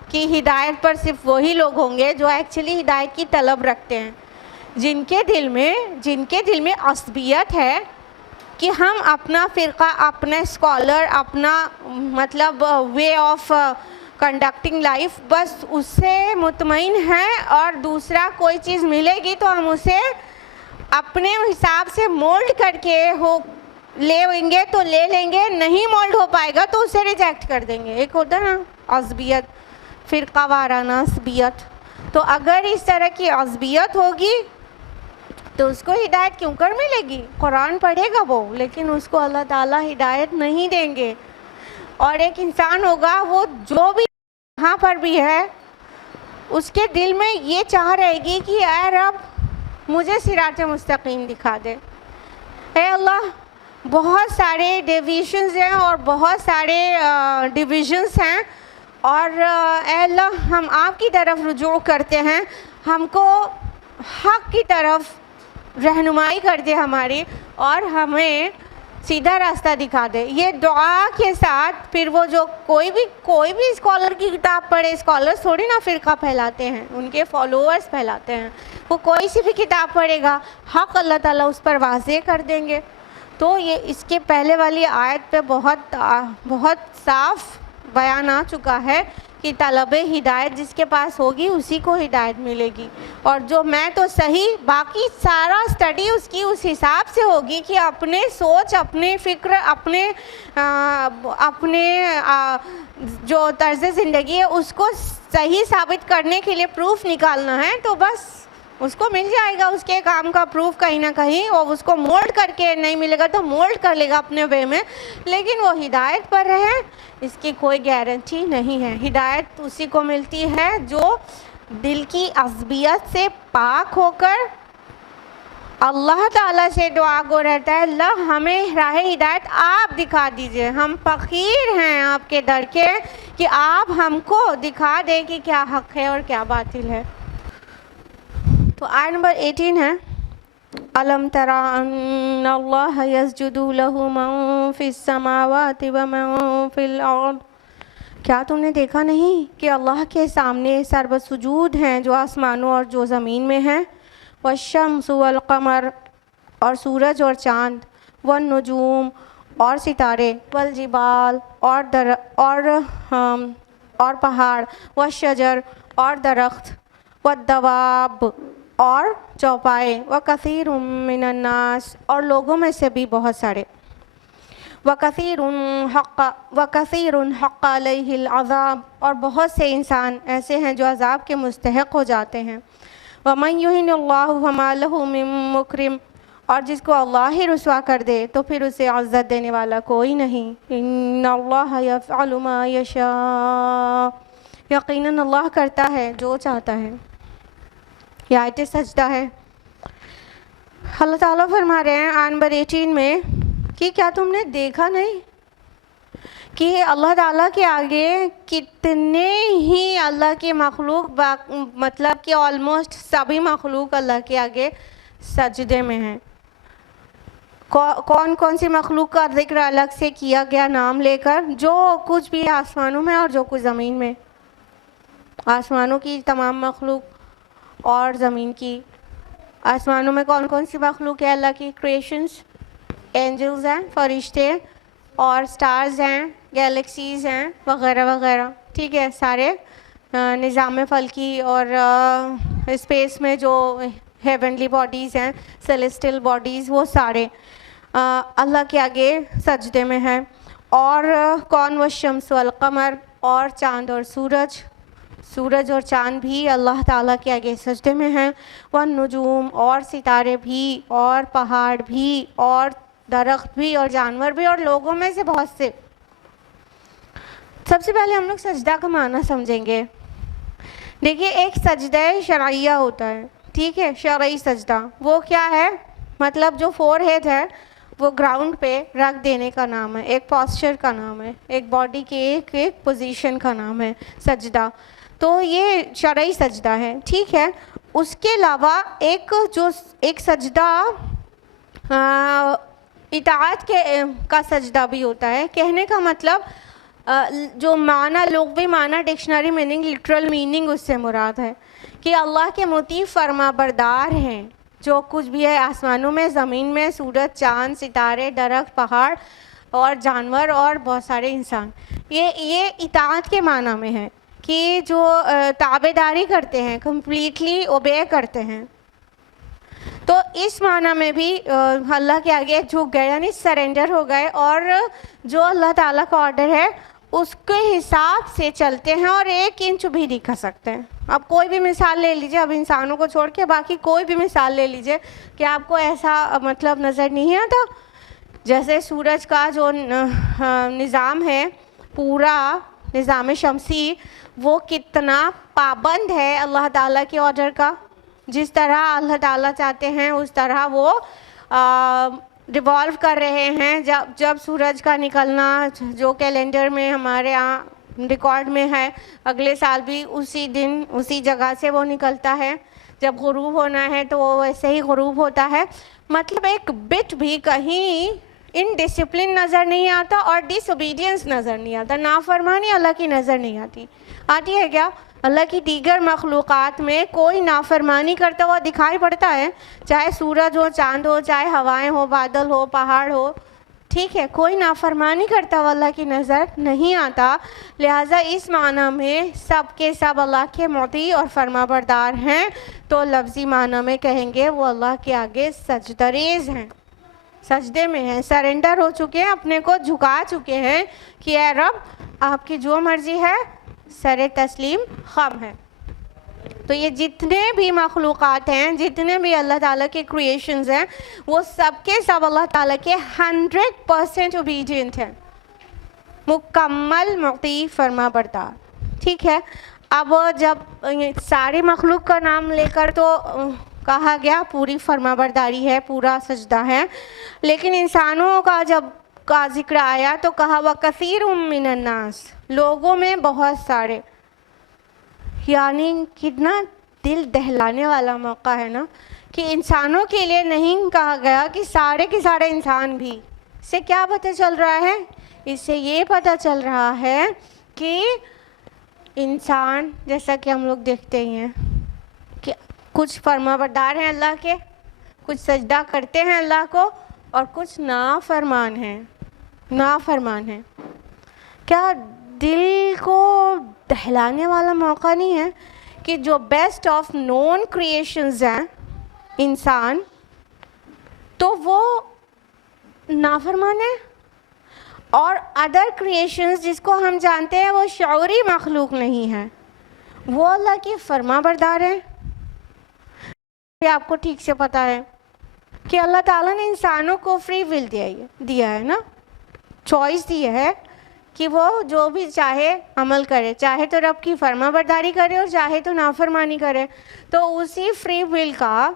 کہ ہدایت پر صرف وہی لوگ ہوں گے جو ایکچولی ہدایت کی طلب رکھتے ہیں، جن کے دل میں عصبیت ہے کہ ہم اپنا فرقہ، اپنا اسکالر، اپنا مطلب وے آف کنڈکٹنگ لائف، بس اس سے مطمئن ہیں، اور دوسرا کوئی چیز ملے گی تو ہم اسے اپنے حساب سے مولڈ کر کے لیں گے تو لے لیں گے، نہیں مولڈ ہو پائے گا تو اسے ریجیکٹ کر دیں گے۔ ایک ہوتا نا عصبیت، فرقہ وارانہ عصبیت۔ تو اگر اس طرح کی عصبیت ہوگی تو اس کو ہدایت کیوں کر ملے گی؟ قرآن پڑھے گا وہ، لیکن اس کو اللہ تعالیٰ ہدایت نہیں دیں گے۔ اور ایک انسان ہوگا، وہ جو بھی یہاں پر بھی ہے، اس کے دل میں یہ چاہ رہے گی کہ اے رب مجھے صراط مستقیم دکھا دے، اے اللہ بہت سارے ڈیویژنز ہیں اور بہت سارے ڈویژنز ہیں، اور اے اللہ ہم آپ کی طرف رجوع کرتے ہیں، ہم کو حق کی طرف رہنمائی کر دے ہماری، اور ہمیں سیدھا راستہ دکھا دے۔ یہ دعا کے ساتھ پھر وہ جو کوئی بھی اسکالر کی کتاب پڑھے، اسکالرس تھوڑی نا فرقہ پھیلاتے ہیں، ان کے فالوورز پھیلاتے ہیں، وہ کوئی سی بھی کتاب پڑھے گا، حق اللہ تعالیٰ اس پر واضح کر دیں گے۔ تو یہ اس کے پہلے والی آیت پہ بہت صاف بیان آ چکا ہے کہ طلب ہدایت جس کے پاس ہوگی اسی کو ہدایت ملے گی، اور جو میں تو صحیح، باقی سارا اسٹڈی اس کی اس حساب سے ہوگی کہ اپنے سوچ، اپنے فکر، اپنے جو طرز زندگی ہے اس کو صحیح ثابت کرنے کے لیے پروف نکالنا ہے، تو بس اس کو مل جائے گا اس کے کام کا پروف کہیں نہ کہیں، اور اس کو مولڈ کر کے نہیں ملے گا تو مولڈ کر لے گا اپنے وے میں، لیکن وہ ہدایت پر رہے اس کی کوئی گارنٹی نہیں ہے۔ ہدایت اسی کو ملتی ہے جو دل کی عصبیت سے پاک ہو کر اللہ تعالیٰ سے دعا گو رہتا ہے اللہ ہمیں راہ ہدایت آپ دکھا دیجئے، ہم فقیر ہیں آپ کے در کے کہ آپ ہم کو دکھا دیں کہ کیا حق ہے اور کیا باطل ہے۔ تو آیت نمبر 18 ہے أَلَمْ تَرَ أَنَّ اللَّهَ يَسْجُدُ لَهُ مَن فِي السَّمَاوَاتِ وَمَن فِي الْأَرْضِ، کیا تم نے دیکھا نہیں کہ اللہ کے سامنے سرب سجود ہیں جو آسمانوں اور جو زمین میں ہیں، والشمس والقمر اور سورج اور چاند، والنجوم اور ستارے، والجبال اور پہاڑ، والشجر اور درخت، والدواب اور چوپائے، وکثیر من الناس اور لوگوں میں سے بھی بہت سارے، وکثیر حق علیہ العذاب اور بہت سے انسان ایسے ہیں جو عذاب کے مستحق ہو جاتے ہیں، ومن یہن اللہ فما لہ من مکرم اور جس کو اللہ ہی رسوا کر دے تو پھر اسے عزت دینے والا کوئی نہیں، ان اللہ یفعل ما یشاء یقیناً اللہ کرتا ہے جو چاہتا ہے۔ یہ آیت سجدہ ہے۔ اللہ تعالیٰ فرما رہے ہیں آیت نمبر 18 میں کہ کیا تم نے دیکھا نہیں کہ اللہ تعالیٰ کے آگے کتنے ہی اللہ کی مخلوق مطلب کہ آلموسٹ سبھی مخلوق اللہ کے آگے سجدے میں ہیں۔ کون کون سی مخلوق کا ذکر الگ سے کیا گیا نام لے کر؟ جو کچھ بھی آسمانوں میں اور جو کچھ زمین میں، آسمانوں کی تمام مخلوق اور زمین کی۔ آسمانوں میں کون کون سی مخلوق ہے اللہ کی کریشنز؟ اینجلز ہیں، فرشتے اور سٹارز ہیں، گیلیکسیز ہیں وغیرہ وغیرہ، ٹھیک ہے، سارے نظام فلکی اور اسپیس میں جو ہیونلی باڈیز ہیں، سیلیسٹل باڈیز، وہ سارے اللہ کے آگے سجدے میں ہیں۔ اور کون؟ والشمس والقمر اور چاند اور سورج اور چاند بھی اللہ تعالیٰ کے آگے سجدے میں ہیں، والنجوم اور ستارے بھی اور پہاڑ بھی اور درخت بھی اور جانور بھی اور لوگوں میں سے بہت سے۔ سب سے پہلے ہم لوگ سجدہ کا معنی سمجھیں گے۔ دیکھیے ایک سجدہ شرعیہ ہوتا ہے، ٹھیک ہے، شرعی سجدہ وہ کیا ہے؟ مطلب جو فور ہیڈ ہے وہ گراؤنڈ پہ رکھ دینے کا نام ہے، ایک پاسچر کا نام ہے، ایک باڈی کے ایک پوزیشن کا نام ہے سجدہ۔ تو یہ شرعی سجدہ ہے، ٹھیک ہے۔ اس کے علاوہ ایک سجدہ اطاعت کا سجدہ بھی ہوتا ہے۔ کہنے کا مطلب جو معنی لغوی معنی ڈکشنری میننگ لٹرل میننگ اس سے مراد ہے کہ اللہ کے مطیع فرما بردار ہیں، جو کچھ بھی ہے آسمانوں میں، زمین میں، سورج، چاند، ستارے، درخت، پہاڑ اور جانور اور بہت سارے انسان۔ یہ اطاعت کے معنی میں ہے کہ جو تابعداری کرتے ہیں، کمپلیٹلی اوبے کرتے ہیں۔ تو اس معنی میں بھی اللہ کے آگے جھک گئے، یعنی سرنڈر ہو گئے، اور جو اللہ تعالیٰ کا آرڈر ہے اس کے حساب سے چلتے ہیں اور 1 انچ بھی نہیں کھا سکتے ہیں۔ اب کوئی بھی مثال لے لیجئے، اب انسانوں کو چھوڑ کے باقی کوئی بھی مثال لے لیجئے کہ آپ کو ایسا مطلب نظر نہیں آتا؟ جیسے سورج کا جو نظام ہے، پورا نظام شمسی، وہ کتنا پابند ہے اللہ تعالیٰ کے آرڈر کا۔ جس طرح اللہ تعالیٰ چاہتے ہیں اس طرح وہ ریوالو کر رہے ہیں۔ جب سورج کا نکلنا جو کیلنڈر میں ہمارے یہاں ریکارڈ میں ہے، اگلے سال بھی اسی دن اسی جگہ سے وہ نکلتا ہے۔ جب غروب ہونا ہے تو وہ ویسے ہی غروب ہوتا ہے۔ مطلب ایک بٹ بھی کہیں انڈسپلن نظر نہیں آتا اور ڈس اوبیڈینس نظر نہیں آتا، نافرمانی اللہ کی نظر نہیں آتی ہے کیا؟ اللہ کی دیگر مخلوقات میں کوئی نافرمانی کرتا ہوا دکھائی پڑتا ہے، چاہے سورج ہو، چاند ہو، چاہے ہوائیں ہو، بادل ہو، پہاڑ ہو، ٹھیک ہے، کوئی نافرمانی کرتا ہوا اللہ کی نظر نہیں آتا۔ لہٰذا اس معنی میں سب کے سب اللہ کے مطیع اور فرما بردار ہیں، تو لفظی معنی میں کہیں گے وہ اللہ کے آگے سجدہ ریز ہیں، سجدے میں ہیں، سرنڈر ہو چکے ہیں، اپنے کو جھکا چکے ہیں کہ اے رب آپ کی جو مرضی ہے، سر تسلیم خم ہے۔ تو یہ جتنے بھی مخلوقات ہیں، جتنے بھی اللہ تعالیٰ کے کریشنز ہیں، وہ سب کے سب اللہ تعالیٰ کے 100% اوبیڈینٹ ہیں، مکمل مطیع فرما بردار، ٹھیک ہے۔ اب جب ساری مخلوق کا نام لے کر تو کہا گیا پوری فرما برداری ہے، پورا سجدہ ہے، لیکن انسانوں کا جب کا ذکر آیا تو کہا وَكَثِيرٌ مِّنَ النَّاسِ، لوگوں میں بہت سارے، یعنی کتنا دل دہلانے والا موقع ہے نا کہ انسانوں کے لیے نہیں کہا گیا کہ سارے کے سارے انسان بھی۔ اس سے کیا پتہ چل رہا ہے؟ اس سے یہ پتہ چل رہا ہے کہ انسان جیسا کہ ہم لوگ دیکھتے ہی ہیں کہ کچھ فرما بردار ہیں اللہ کے، کچھ سجدہ کرتے ہیں اللہ کو، اور کچھ نافرمان ہیں، نافرمان ہیں۔ کیا دل کو دہلانے والا موقع نہیں ہے کہ جو بیسٹ آف نون کریشنز ہیں انسان، تو وہ نافرمان ہے، اور ادر کریشنز جس کو ہم جانتے ہیں وہ شعوری مخلوق نہیں ہے، وہ اللہ کی فرما بردار ہیں۔ یہ آپ کو ٹھیک سے پتہ ہے کہ اللہ تعالیٰ نے انسانوں کو فری ول دیا ہے نا، چوائس دی ہے کہ وہ جو بھی چاہے عمل کرے، چاہے تو رب کی فرما برداری کرے اور چاہے تو نافرمانی کرے۔ تو اسی فری ول کا،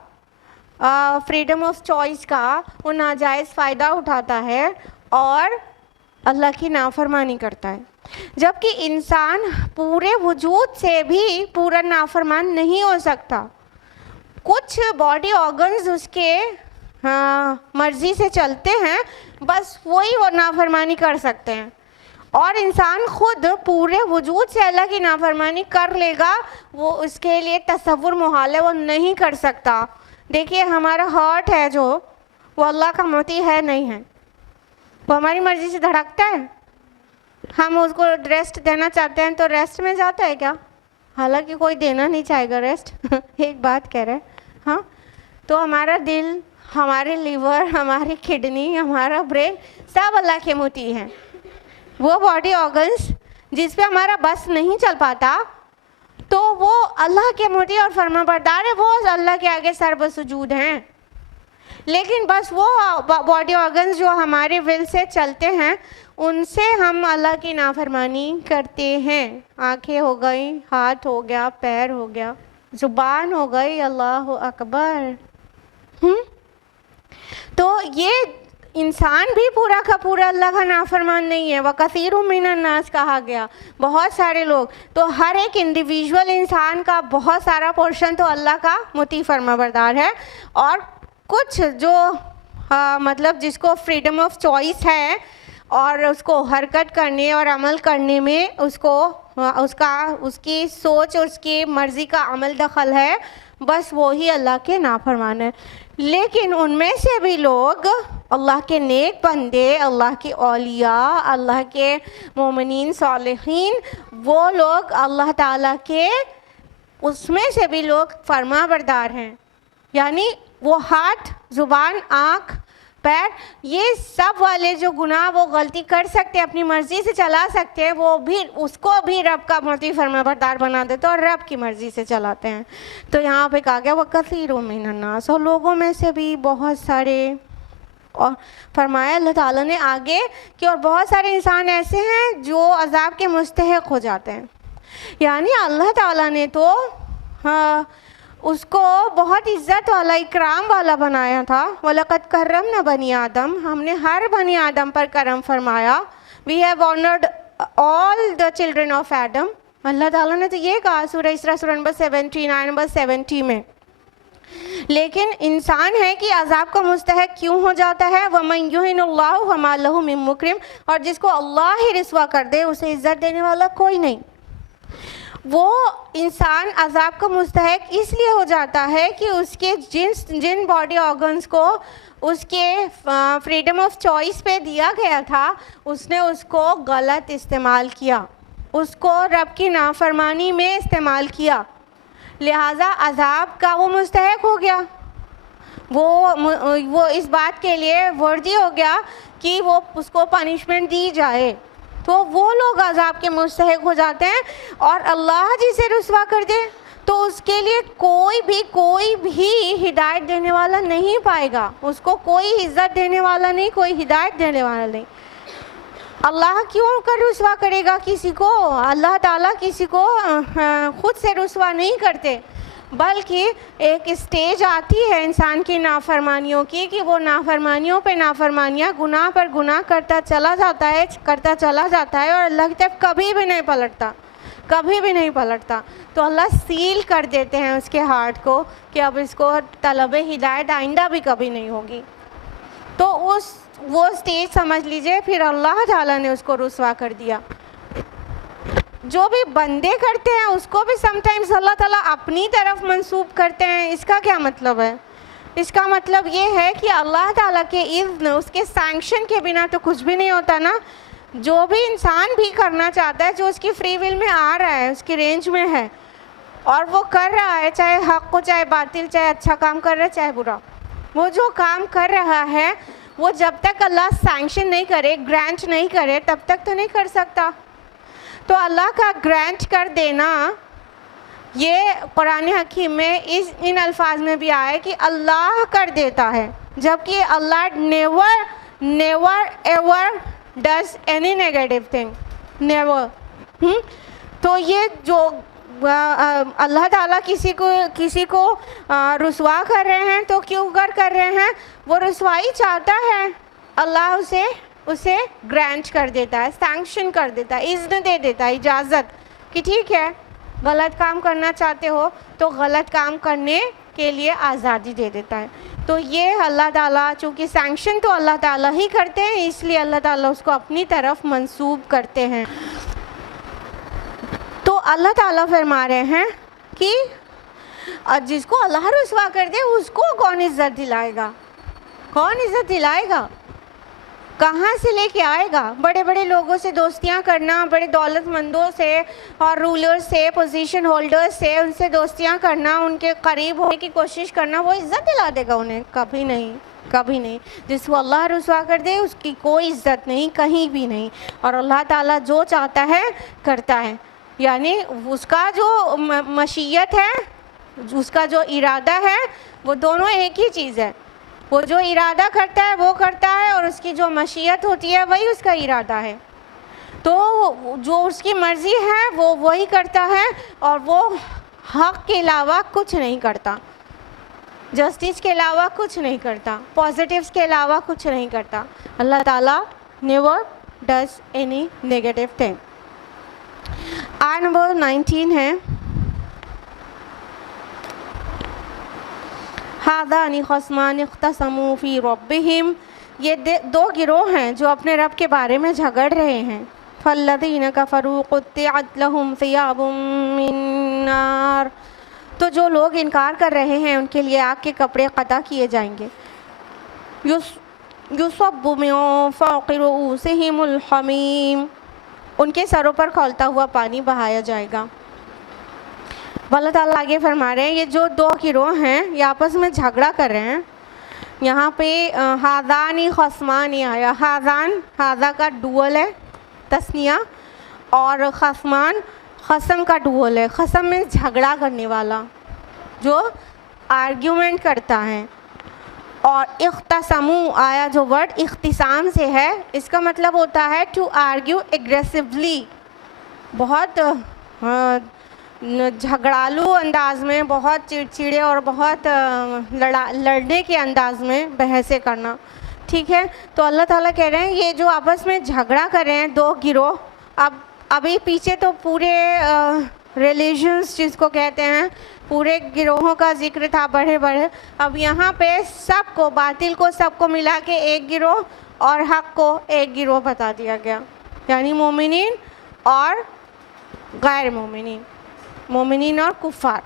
فریڈم آف چوائس کا وہ ناجائز فائدہ اٹھاتا ہے اور اللہ کی نافرمانی کرتا ہے، جبکہ انسان پورے وجود سے بھی پورا نافرمان نہیں ہو سکتا۔ کچھ باڈی آرگنز اس کے مرضی سے چلتے ہیں، بس وہی وہ نافرمانی کر سکتے ہیں، اور انسان خود پورے وجود سے اللہ کی نافرمانی کر لے گا، وہ اس کے لیے تصور محال ہے، وہ نہیں کر سکتا۔ دیکھیے ہمارا ہارٹ ہے جو، وہ اللہ کا مطیع ہے نہیں ہے، وہ ہماری مرضی سے دھڑکتا ہے۔ ہم اس کو ریسٹ دینا چاہتے ہیں تو ریسٹ میں جاتا ہے کیا؟ حالانکہ کوئی دینا نہیں چاہے گا ریسٹ ایک بات کہہ رہے ہیں، ہاں۔ تو ہمارا دل، ہمارے لیور، ہماری کڈنی، ہمارا برین سب اللہ کے مطیع ہیں۔ وہ باڈی آرگنز جس پہ ہمارا بس نہیں چل پاتا تو وہ اللہ کے مطیع اور فرما بردار ہے، وہ اللہ کے آگے سر بسجود ہیں۔ لیکن بس وہ باڈی آرگنز جو ہمارے ول سے چلتے ہیں، ان سے ہم اللہ کی نافرمانی کرتے ہیں۔ آنکھیں ہو گئی، ہاتھ ہو گیا، پیر ہو گیا، زبان ہو گئی، اللہ اکبر۔ تو یہ انسان بھی پورا کا پورا اللہ کا نافرمان نہیں ہے۔ وَكَثِيرٌ مِّنَ النَّاسِ کہا گیا، بہت سارے لوگ، تو ہر ایک انڈیویژول انسان کا بہت سارا پورشن تو اللہ کا مطیع فرما بردار ہے، اور کچھ جو مطلب جس کو فریڈم آف چوائس ہے اور اس کو حرکت کرنے اور عمل کرنے میں اس کی سوچ اور اس کی مرضی کا عمل دخل ہے، بس وہی اللہ کے نافرمان ہے۔ لیکن ان میں سے بھی لوگ، اللہ کے نیک بندے، اللہ کے اولیاء، اللہ کے مومنین صالحین، وہ لوگ اللہ تعالیٰ کے، اس میں سے بھی لوگ فرما بردار ہیں، یعنی وہ ہاتھ، زبان، آنکھ، پیر، یہ سب والے جو گناہ وہ غلطی کر سکتے، اپنی مرضی سے چلا سکتے ہیں، وہ بھی اس کو بھی رب کا مطیع فرما بردار بنا دیتے اور رب کی مرضی سے چلاتے ہیں۔ تو یہاں پہ کہا گیا وَكَثِيرٌ مِّنَ النَّاسِ، اور لوگوں میں سے بھی بہت سارے، اور فرمایا اللہ تعالیٰ نے آگے کہ اور بہت سارے انسان ایسے ہیں جو عذاب کے مستحق ہو جاتے ہیں۔ یعنی اللہ تعالیٰ نے تو اس کو بہت عزت والا، اکرام والا بنایا تھا۔ وَلَقَدْ كَرَّمْنَا بَنِي آدم، ہم نے ہر بنی آدم پر کرم فرمایا۔ We have honoured all the children of Adam, اللہ تعالیٰ نے تو یہ کہا سورہ اسراء سورہ نمبر 79 نمبر 70 میں۔ لیکن انسان ہے کہ عذاب کا مستحق کیوں ہو جاتا ہے؟ وَمَن يُهِنِ اللَّهُ فَمَا لَهُ مِن مُكْرِمٍ، اور جس کو اللہ ہی رسوا کر دے اسے عزت دینے والا کوئی نہیں۔ وہ انسان عذاب کا مستحق اس لیے ہو جاتا ہے کہ اس کے جن باڈی آرگنز کو اس کے فریڈم آف چوائس پہ دیا گیا تھا، اس نے اس کو غلط استعمال کیا، اس کو رب کی نافرمانی میں استعمال کیا، لہٰذا عذاب کا وہ مستحق ہو گیا، وہ اس بات کے لیے ورثی ہو گیا کہ وہ اس کو پنشمنٹ دی جائے۔ تو وہ لوگ عذاب کے مستحق ہو جاتے ہیں، اور اللہ جسے رسوا کر دے تو اس کے لیے کوئی بھی ہدایت دینے والا نہیں پائے گا، اس کو کوئی عزت دینے والا نہیں، کوئی ہدایت دینے والا نہیں۔ اللہ کیوں کر رسوا کرے گا کسی کو؟ اللہ تعالیٰ کسی کو خود سے رسوا نہیں کرتے، بلکہ ایک اسٹیج آتی ہے انسان کی نافرمانیوں کی کہ وہ نافرمانیوں پہ نافرمانیاں، گناہ پر گناہ کرتا چلا جاتا ہے اور اللہ کی طرف کبھی بھی نہیں پلٹتا، کبھی بھی نہیں پلٹتا. تو اللہ سیل کر دیتے ہیں اس کے ہارٹ کو کہ اب اس کو طلب ہدایت آئندہ بھی کبھی نہیں ہوگی. تو وہ اسٹیج سمجھ لیجئے پھر اللہ تعالیٰ نے اس کو رسوا کر دیا. جو بھی بندے کرتے ہیں اس کو بھی سم ٹائمز اللہ تعالیٰ اپنی طرف منسوب کرتے ہیں. اس کا کیا مطلب ہے؟ اس کا مطلب یہ ہے کہ اللہ تعالیٰ کے اذن، اس کے سینکشن کے بنا تو کچھ بھی نہیں ہوتا نا. جو بھی انسان بھی کرنا چاہتا ہے، جو اس کی فری ول میں آ رہا ہے، اس کی رینج میں ہے اور وہ کر رہا ہے، چاہے حق کو، چاہے باطل، چاہے اچھا کام کر رہا ہے چاہے برا، وہ جو کام کر رہا ہے وہ جب تک اللہ سینکشن نہیں کرے، گرانٹ نہیں کرے، تب تک تو نہیں کر سکتا. تو اللہ کا گرانٹ کر دینا، یہ قرآن حکیم میں ان الفاظ میں بھی آیا ہے کہ اللہ کر دیتا ہے، جبکہ اللہ never ever does any negative thing, never. تو یہ جو اللہ تعالیٰ کسی کو رسوا کر رہے ہیں تو کیوں کر رہے ہیں؟ وہ رسوائی چاہتا ہے، اللہ اسے گرانٹ کر دیتا ہے، سینکشن کر دیتا ہے، اذن دے دیتا ہے، اجازت کہ ٹھیک ہے غلط کام کرنا چاہتے ہو تو غلط کام کرنے کے لیے آزادی دے دیتا ہے. تو یہ اللہ تعالیٰ، چونکہ سینکشن تو اللہ تعالیٰ ہی کرتے ہیں، اس لیے اللہ تعالیٰ اس کو اپنی طرف منسوب کرتے ہیں. تو اللہ تعالیٰ فرما رہے ہیں کہ جس کو اللہ رسوا کر دے اس کو کون عزت دلائے گا؟ کون عزت دلائے گا؟ کہاں سے لے کے آئے گا؟ بڑے بڑے لوگوں سے دوستیاں کرنا، بڑے دولت مندوں سے اور رولر سے، پوزیشن ہولڈر سے، ان سے دوستیاں کرنا، ان کے قریب ہونے کی کوشش کرنا، وہ عزت دلا دے گا انہیں؟ کبھی نہیں، کبھی نہیں. جس کو اللہ رسوا کر دے اس کی کوئی عزت نہیں، کہیں بھی نہیں. اور اللہ تعالیٰ جو چاہتا ہے کرتا ہے، یعنی اس کا جو مشیت ہے، اس کا جو ارادہ ہے، وہ دونوں ایک ہی چیز ہے. وہ جو ارادہ کرتا ہے وہ کرتا ہے، اور اس کی جو مشیت ہوتی ہے وہی اس کا ارادہ ہے. تو جو اس کی مرضی ہے وہ وہی کرتا ہے، اور وہ حق کے علاوہ کچھ نہیں کرتا، جسٹس کے علاوہ کچھ نہیں کرتا، پازیٹیوز کے علاوہ کچھ نہیں کرتا. اللہ تعالیٰ never does any negative thing. آیت نمبر 19 ہے، ہذان خصمان اختصموا فی ربہم. یہ دو گروہ ہیں جو اپنے رب کے بارے میں جھگڑ رہے ہیں. فالذین کفروا قطعت لہم ثیاب من نار. تو جو لوگ انکار کر رہے ہیں ان کے لیے آگ کے کپڑے قطع کیے جائیں گے. یصب من فوق رؤوسہم الحمیم. ان کے سروں پر کھولتا ہوا پانی بہایا جائے گا. اللہ تعالیٰ آگے فرما رہے ہیں یہ جو دو گروہ ہیں یہ آپس میں جھگڑا کر رہے ہیں. یہاں پہ ہذانی خصمانی آیا. ہذا کا ڈوول ہے تثنیہ، اور خصمان خصم کا ڈوول ہے. خصم میں جھگڑا کرنے والا، جو آرگیومنٹ کرتا ہے. اور اختصموا آیا جو ورڈ اختصام سے ہے، اس کا مطلب ہوتا ہے ٹو آرگیو ایگریسولی، بہت جھگڑالو انداز میں، بہت چڑچڑے اور بہت لڑنے کے انداز میں بحثیں کرنا. ٹھیک ہے، تو اللہ تعالیٰ کہہ رہے ہیں یہ جو آپس میں جھگڑا کر رہے ہیں دو گروہ. ابھی پیچھے تو پورے ریلیجنز جس کو کہتے ہیں، پورے گروہوں کا ذکر تھا بڑے بڑے. اب یہاں پہ سب کو، باطل کو سب کو ملا کے ایک گروہ اور حق کو ایک گروہ بتا دیا گیا، یعنی مومنین اور غیر مومنین، مومنین اور کفار.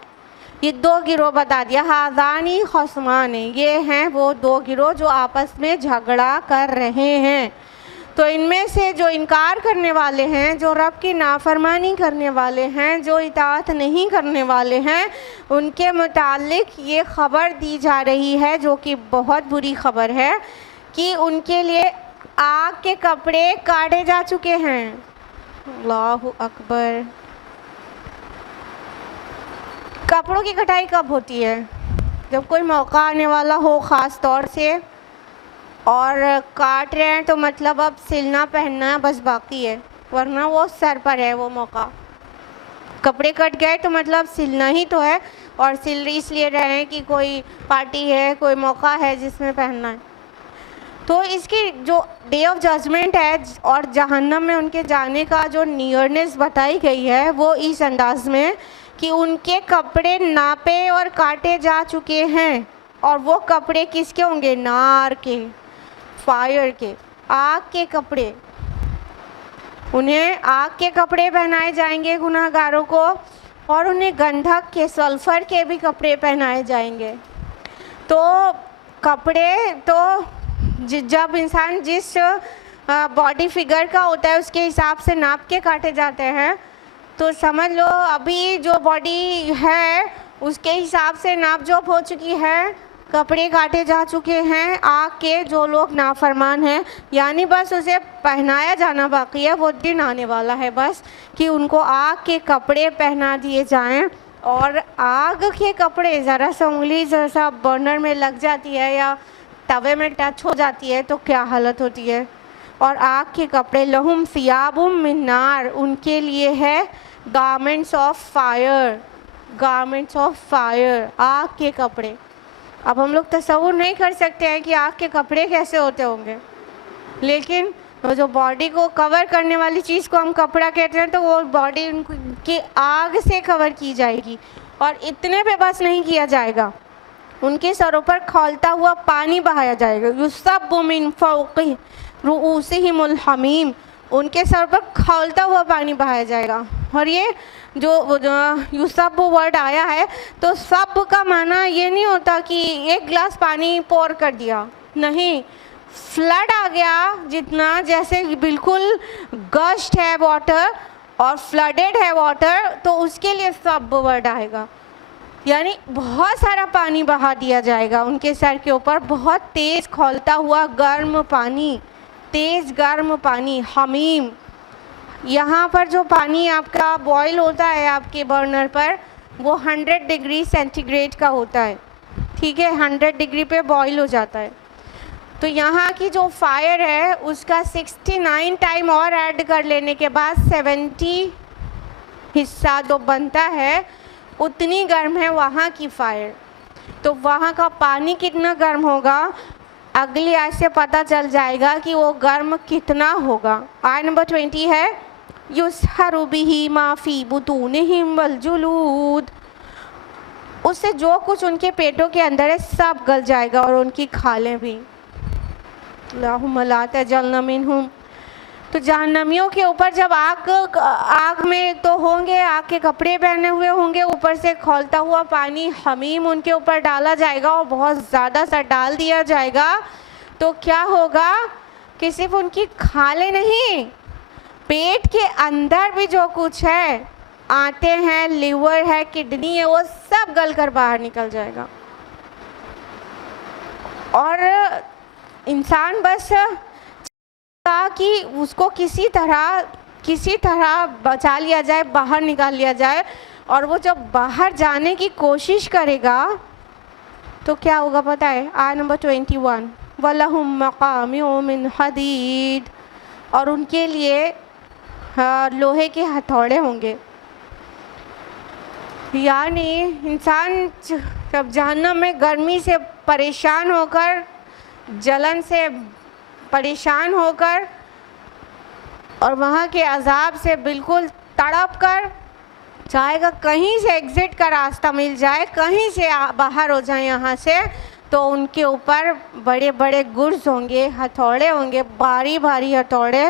یہ دو گروہ بتا دیا. ہذانی خصمان، یہ ہیں وہ دو گروہ جو آپس میں جھگڑا کر رہے ہیں. تو ان میں سے جو انکار کرنے والے ہیں، جو رب کی نافرمانی کرنے والے ہیں، جو اطاعت نہیں کرنے والے ہیں، ان کے متعلق یہ خبر دی جا رہی ہے جو کہ بہت بری خبر ہے کہ ان کے لیے آگ کے کپڑے کاٹے جا چکے ہیں. اللہ اکبر. کپڑوں کی کٹائی کب ہوتی ہے؟ جب کوئی موقع آنے والا ہو خاص طور سے، اور کاٹ رہے ہیں تو مطلب اب سلنا پہننا بس باقی ہے، ورنہ وہ سر پر ہے وہ موقع. کپڑے کٹ گئے تو مطلب سلنا ہی تو ہے. اور سل اس لیے رہے ہیں کہ کوئی پارٹی ہے، کوئی موقع ہے جس میں پہننا ہے. تو اس کی جو ڈے آف ججمنٹ ہے اور جہنم میں ان کے جانے کا جو نیئرنیس بتائی گئی ہے وہ اس انداز میں کہ ان کے کپڑے ناپے اور کاٹے جا چکے ہیں. اور وہ کپڑے کس کے ہوں گے؟ نار کے، فائر کے، آگ کے کپڑے. انہیں آگ کے کپڑے پہنائے جائیں گے گناہ گاروں کو، اور انہیں گندھک کے، سلفر کے بھی کپڑے پہنائے جائیں گے. تو کپڑے تو جب انسان جس باڈی فگر کا ہوتا ہے اس کے حساب سے ناپ کے کاٹے جاتے ہیں. تو سمجھ لو ابھی جو باڈی ہے اس کے حساب سے ناپ جوپ ہو چکی ہے، کپڑے کاٹے جا چکے ہیں آگ کے جو لوگ نافرمان ہیں. یعنی بس اسے پہنایا جانا باقی ہے. وہ دن آنے والا ہے بس کہ ان کو آگ کے کپڑے پہنا دیے جائیں. اور آگ کے کپڑے، ذرا سا انگلی ذرا سا برنر میں لگ جاتی ہے یا توے میں ٹچ ہو جاتی ہے تو کیا حالت ہوتی ہے. اور آگ کے کپڑے، لہم ثیاب من نار، ان کے لیے ہے garments of fire. Garments of fire, آگ کے کپڑے. اب ہم لوگ تصور نہیں کر سکتے ہیں کہ آگ کے کپڑے کیسے ہوتے ہوں گے، لیکن وہ جو باڈی کو کور کرنے والی چیز کو ہم کپڑا کہتے ہیں تو وہ باڈی ان کی آگ سے کور کی جائے گی. اور اتنے پہ بس نہیں کیا جائے گا، ان کے سروں پر کھولتا ہوا پانی بہایا جائے گا. یصب من فوق رؤوسہم الحمیم، ان کے سر پر کھولتا ہوا پانی بہایا جائے گا. اور یہ جو یصب ورڈ آیا ہے تو سب کا معنی یہ نہیں ہوتا کہ ایک گلاس پانی پور کر دیا، نہیں، فلڈ آ گیا جتنا، جیسے بالکل گشٹ ہے واٹر اور فلڈڈ ہے واٹر، تو اس کے لیے سب ورڈ آئے گا. یعنی بہت سارا پانی بہا دیا جائے گا ان کے سر کے اوپر، بہت تیز کھولتا ہوا گرم پانی، تیز گرم پانی، حمیم. یہاں پر جو پانی آپ کا بوائل ہوتا ہے آپ کے برنر پر وہ 100 ڈگری سینٹی گریڈ کا ہوتا ہے، ٹھیک ہے، 100 ڈگری پہ بوائل ہو جاتا ہے. تو یہاں کی جو فائر ہے اس کا 69 ٹائم اور ایڈ کر لینے کے بعد 70 حصہ جو بنتا ہے اتنی گرم ہے وہاں کی فائر. تو وہاں کا پانی کتنا گرم ہوگا اگلی آیت سے پتہ چل جائے گا کہ وہ گرم کتنا ہوگا. آیت نمبر 20 ہے یُسْحَرُ بِهِ مَا فِي بُطُونِهِمْ وَالْجُلُودُ، اس سے جو کچھ ان کے پیٹوں کے اندر ہے سب گل جائے گا اور ان کی کھالیں بھی. اللہم لا تجعلنا منہم. تو جہنمیوں کے اوپر جب آگ میں تو ہوں گے، آگ کے کپڑے پہنے ہوئے ہوں گے، اوپر سے کھولتا ہوا پانی حمیم ان کے اوپر ڈالا جائے گا اور بہت زیادہ سا ڈال دیا جائے گا. تو کیا ہوگا کہ صرف ان کی کھالیں نہیں، پیٹ کے اندر بھی جو کچھ ہے، آنتیں ہیں، لیور ہے، کڈنی ہے، وہ سب گل کر باہر نکل جائے گا. اور انسان بس کہ اس کو کسی طرح بچا لیا جائے، باہر نکال لیا جائے. اور وہ جب باہر جانے کی کوشش کرے گا تو کیا ہوگا پتہ ہے؟ آیت نمبر 21 وَلَهُمْ مَقَامِعُ مِنْ حَدِيدٍ، اور ان کے لیے لوہے کے ہتھوڑے ہوں گے. یعنی انسان جب جہنم میں گرمی سے پریشان ہو کر، جلن سے پریشان ہو کر اور وہاں کے عذاب سے بالکل تڑپ کر چاہے گا کہیں سے ایگزٹ کا راستہ مل جائے، کہیں سے باہر ہو جائیں یہاں سے، تو ان کے اوپر بڑے بڑے گرز ہوں گے، ہتھوڑے ہوں گے، بھاری بھاری ہتھوڑے.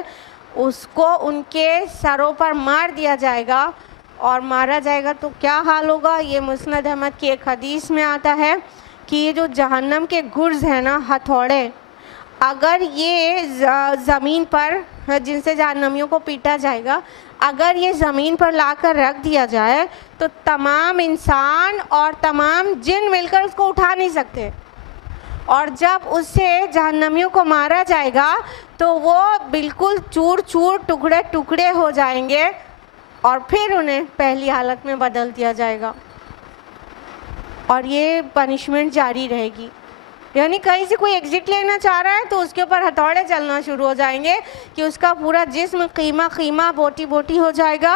اس کو ان کے سروں پر مار دیا جائے گا. اور مارا جائے گا تو کیا حال ہوگا؟ یہ مسند احمد کی ایک حدیث میں آتا ہے کہ یہ جو جہنم کے گرز ہیں نا، ہتھوڑے، اگر یہ زمین پر جن سے جہنمیوں کو پیٹا جائے گا، اگر یہ زمین پر لا کر رکھ دیا جائے تو تمام انسان اور تمام جن مل کر اس کو اٹھا نہیں سکتے. اور جب اس سے جہنمیوں کو مارا جائے گا تو وہ بالکل چور چور، ٹکڑے ٹکڑے ہو جائیں گے اور پھر انہیں پہلی حالت میں بدل دیا جائے گا. اور یہ پنشمنٹ جاری رہے گی. یعنی کہیں سے کوئی ایگزٹ لینا چاہ رہا ہے تو اس کے اوپر ہتھوڑے چلنا شروع ہو جائیں گے کہ اس کا پورا جسم قیمہ قیمہ، بوٹی بوٹی ہو جائے گا.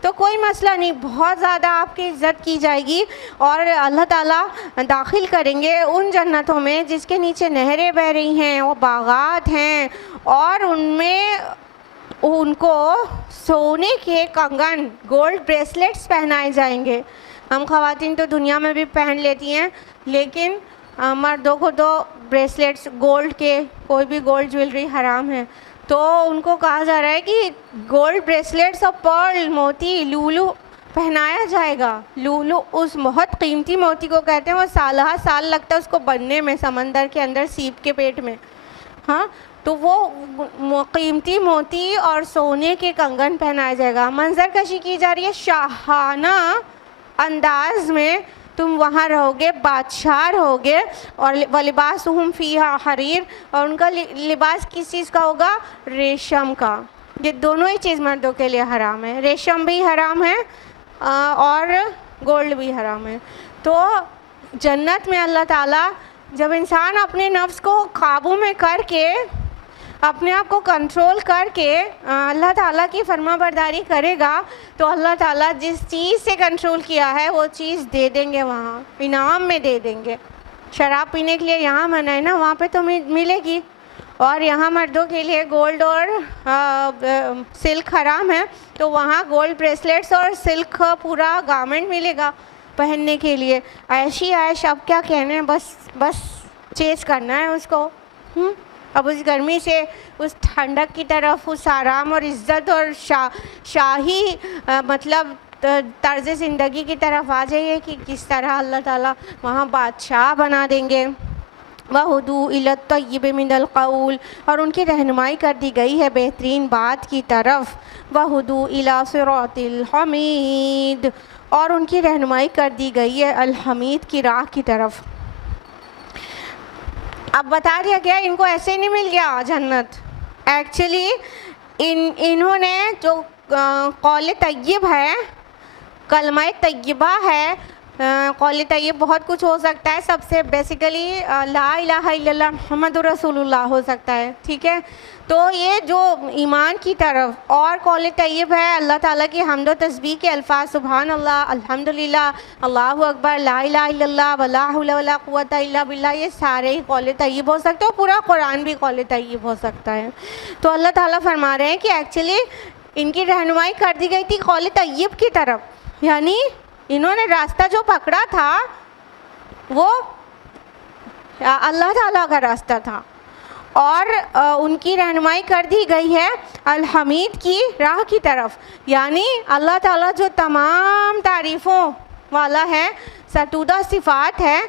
تو کوئی مسئلہ نہیں، بہت زیادہ آپ کی عزت کی جائے گی، اور اللہ تعالیٰ داخل کریں گے ان جنتوں میں جس کے نیچے نہریں بہہ رہی ہیں، وہ باغات ہیں، اور ان میں ان کو سونے کے کنگن، گولڈ بریسلیٹس پہنائے جائیں گے۔ ہم خواتین تو دنیا میں بھی پہن لیتی ہیں، لیکن مردوں کو تو بریسلیٹس گولڈ کے، کوئی بھی گولڈ جویلری حرام ہے۔ تو ان کو کہا جا رہا ہے کہ گولڈ بریسلیٹس اور پرل، موتی، لولو پہنایا جائے گا۔ لولو اس بہت قیمتی موتی کو کہتے ہیں، وہ سالہ سال لگتا ہے اس کو بننے میں، سمندر کے اندر سیپ کے پیٹ میں۔ ہاں، تو وہ قیمتی موتی اور سونے کے کنگن پہنایا جائے گا۔ منظر کشی کی جا رہی ہے شاہانہ انداز میں، تم وہاں رہو گے، بادشاہ رہو گے، اور وَلِبَاسُهُمْ فِيهَا حَرِيرٌ، اور ان کا لباس کس چیز کا ہوگا؟ ریشم کا۔ یہ دونوں ہی چیز مردوں کے لیے حرام ہے، ریشم بھی حرام ہے اور گولڈ بھی حرام ہے۔ تو جنت میں اللہ تعالیٰ جب انسان اپنے نفس کو قابو میں کر کے، اپنے آپ کو کنٹرول کر کے اللہ تعالیٰ کی فرما برداری کرے گا، تو اللہ تعالیٰ جس چیز سے کنٹرول کیا ہے وہ چیز دے دیں گے، وہاں انعام میں دے دیں گے۔ شراب پینے کے لیے یہاں منع ہے نا، وہاں پہ تو ملے گی، اور یہاں مردوں کے لیے گولڈ اور سلک حرام ہے، تو وہاں گولڈ بریسلیٹس اور سلک پورا گارمنٹ ملے گا پہننے کے لیے۔ عیشی عیش، اب کیا کہنے ہیں، بس چیز کرنا ہے اس کو۔ اب اس گرمی سے اس ٹھنڈک کی طرف، اس آرام اور عزت اور شاہی مطلب طرز زندگی کی طرف آ جائیے کہ کس طرح اللہ تعالیٰ وہاں بادشاہ بنا دیں گے۔ وَهُدُوا إِلَى الطَّيِّبِ مِنَ الْقَوْلِ، اور ان کی رہنمائی کر دی گئی ہے بہترین بات کی طرف۔ وَهُدُوا إِلَى صِرَاطِ الْحَمِيدِ، اور ان کی رہنمائی کر دی گئی ہے الحمید کی راہ کی طرف۔ اب بتا دیا گیا ان کو ایسے نہیں مل گیا جنت، ایکچولی انہوں نے جو قول طیب ہے، کلمہ طیبہ ہے، قول طیب بہت کچھ ہو سکتا ہے، سب سے بیسیکلی لا الہ الا اللہ محمد رسول اللہ ہو سکتا ہے، ٹھیک ہے؟ تو یہ جو ایمان کی طرف اور قول طیب ہے، اللہ تعالیٰ کی حمد و تسبیح کے الفاظ، سبحان اللہ، الحمدللہ، اللہ اکبر، لا الہ الا اللہ، ولا حول ولا قوۃ الا باللہ، یہ سارے ہی قول طیب ہو سکتے ہیں، پورا قرآن بھی قول طیب ہو سکتا ہے۔ تو اللہ تعالیٰ فرما رہے ہیں کہ ایکچولی ان کی رہنمائی کر دی گئی تھی قول طیب کی طرف، یعنی انہوں نے راستہ جو پکڑا تھا وہ اللہ تعالیٰ کا راستہ تھا، اور ان کی رہنمائی کر دی گئی ہے الحمید کی راہ کی طرف، یعنی اللہ تعالیٰ جو تمام تعریفوں والا ہے، ستودہ صفات ہے،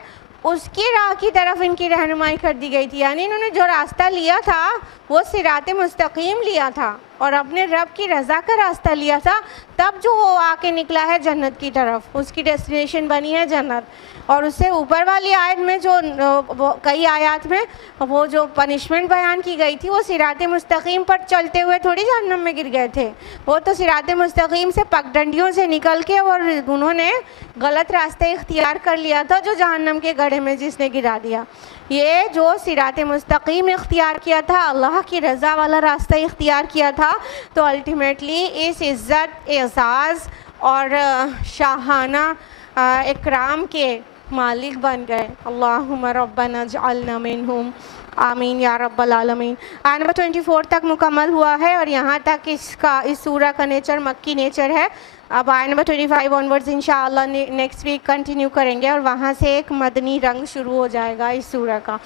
اس کی راہ کی طرف ان کی رہنمائی کر دی گئی تھی۔ یعنی انہوں نے جو راستہ لیا تھا وہ صراط مستقیم لیا تھا، اور اپنے رب کی رضا کا راستہ لیا تھا، تب جو وہ آ کے نکلا ہے جنت کی طرف، اس کی ڈیسٹینیشن بنی ہے جنت۔ اور اس سے اوپر والی آیت میں جو کئی آیات میں وہ جو پنشمنٹ بیان کی گئی تھی، وہ صراط مستقیم پر چلتے ہوئے تھوڑی جہنم میں گر گئے تھے، وہ تو صراط مستقیم سے پگڈنڈیوں سے نکل کے، اور انہوں نے غلط راستے اختیار کر لیا تھا جو جہنم کے گڑھے میں جس نے گرا دیا۔ یہ جو صراط مستقیم اختیار کیا تھا، اللہ کی رضا والا راستہ اختیار کیا تھا، تو الٹیمیٹلی اس عزت، اعزاز اور شاہانہ اکرام کے مالک بن گئے۔ اللہم ربنا اجعلنا منہم، آمین یا رب العالمین۔ آیت نمبر 24 تک مکمل ہوا ہے، اور یہاں تک اس سورہ کا نیچر مکی نیچر ہے۔ اب آیت نمبر 25 آنورڈز انشاءاللہ نیکسٹ ویک کنٹینیو کریں گے، اور وہاں سے ایک مدنی رنگ شروع ہو جائے گا اس سورہ کا۔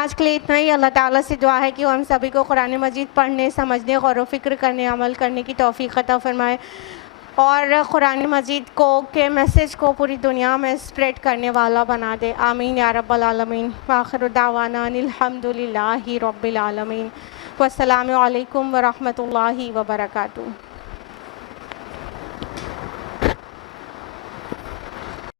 آج کے لیے اتنا ہی۔ اللہ تعالیٰ سے دعا ہے کہ ہم سبھی کو قرآن مجید پڑھنے، سمجھنے، غور و فکر کرنے، عمل کرنے کی توفیق عطا فرمائے، اور قرآن مجید کو کے میسیج کو پوری دنیا میں اسپریڈ کرنے والا بنا دے، آمین یا رب العالمین۔ وآخر دعوانا الحمدللہ رب العالمین، والسلام علیکم ورحمۃ اللہ وبرکاتہ۔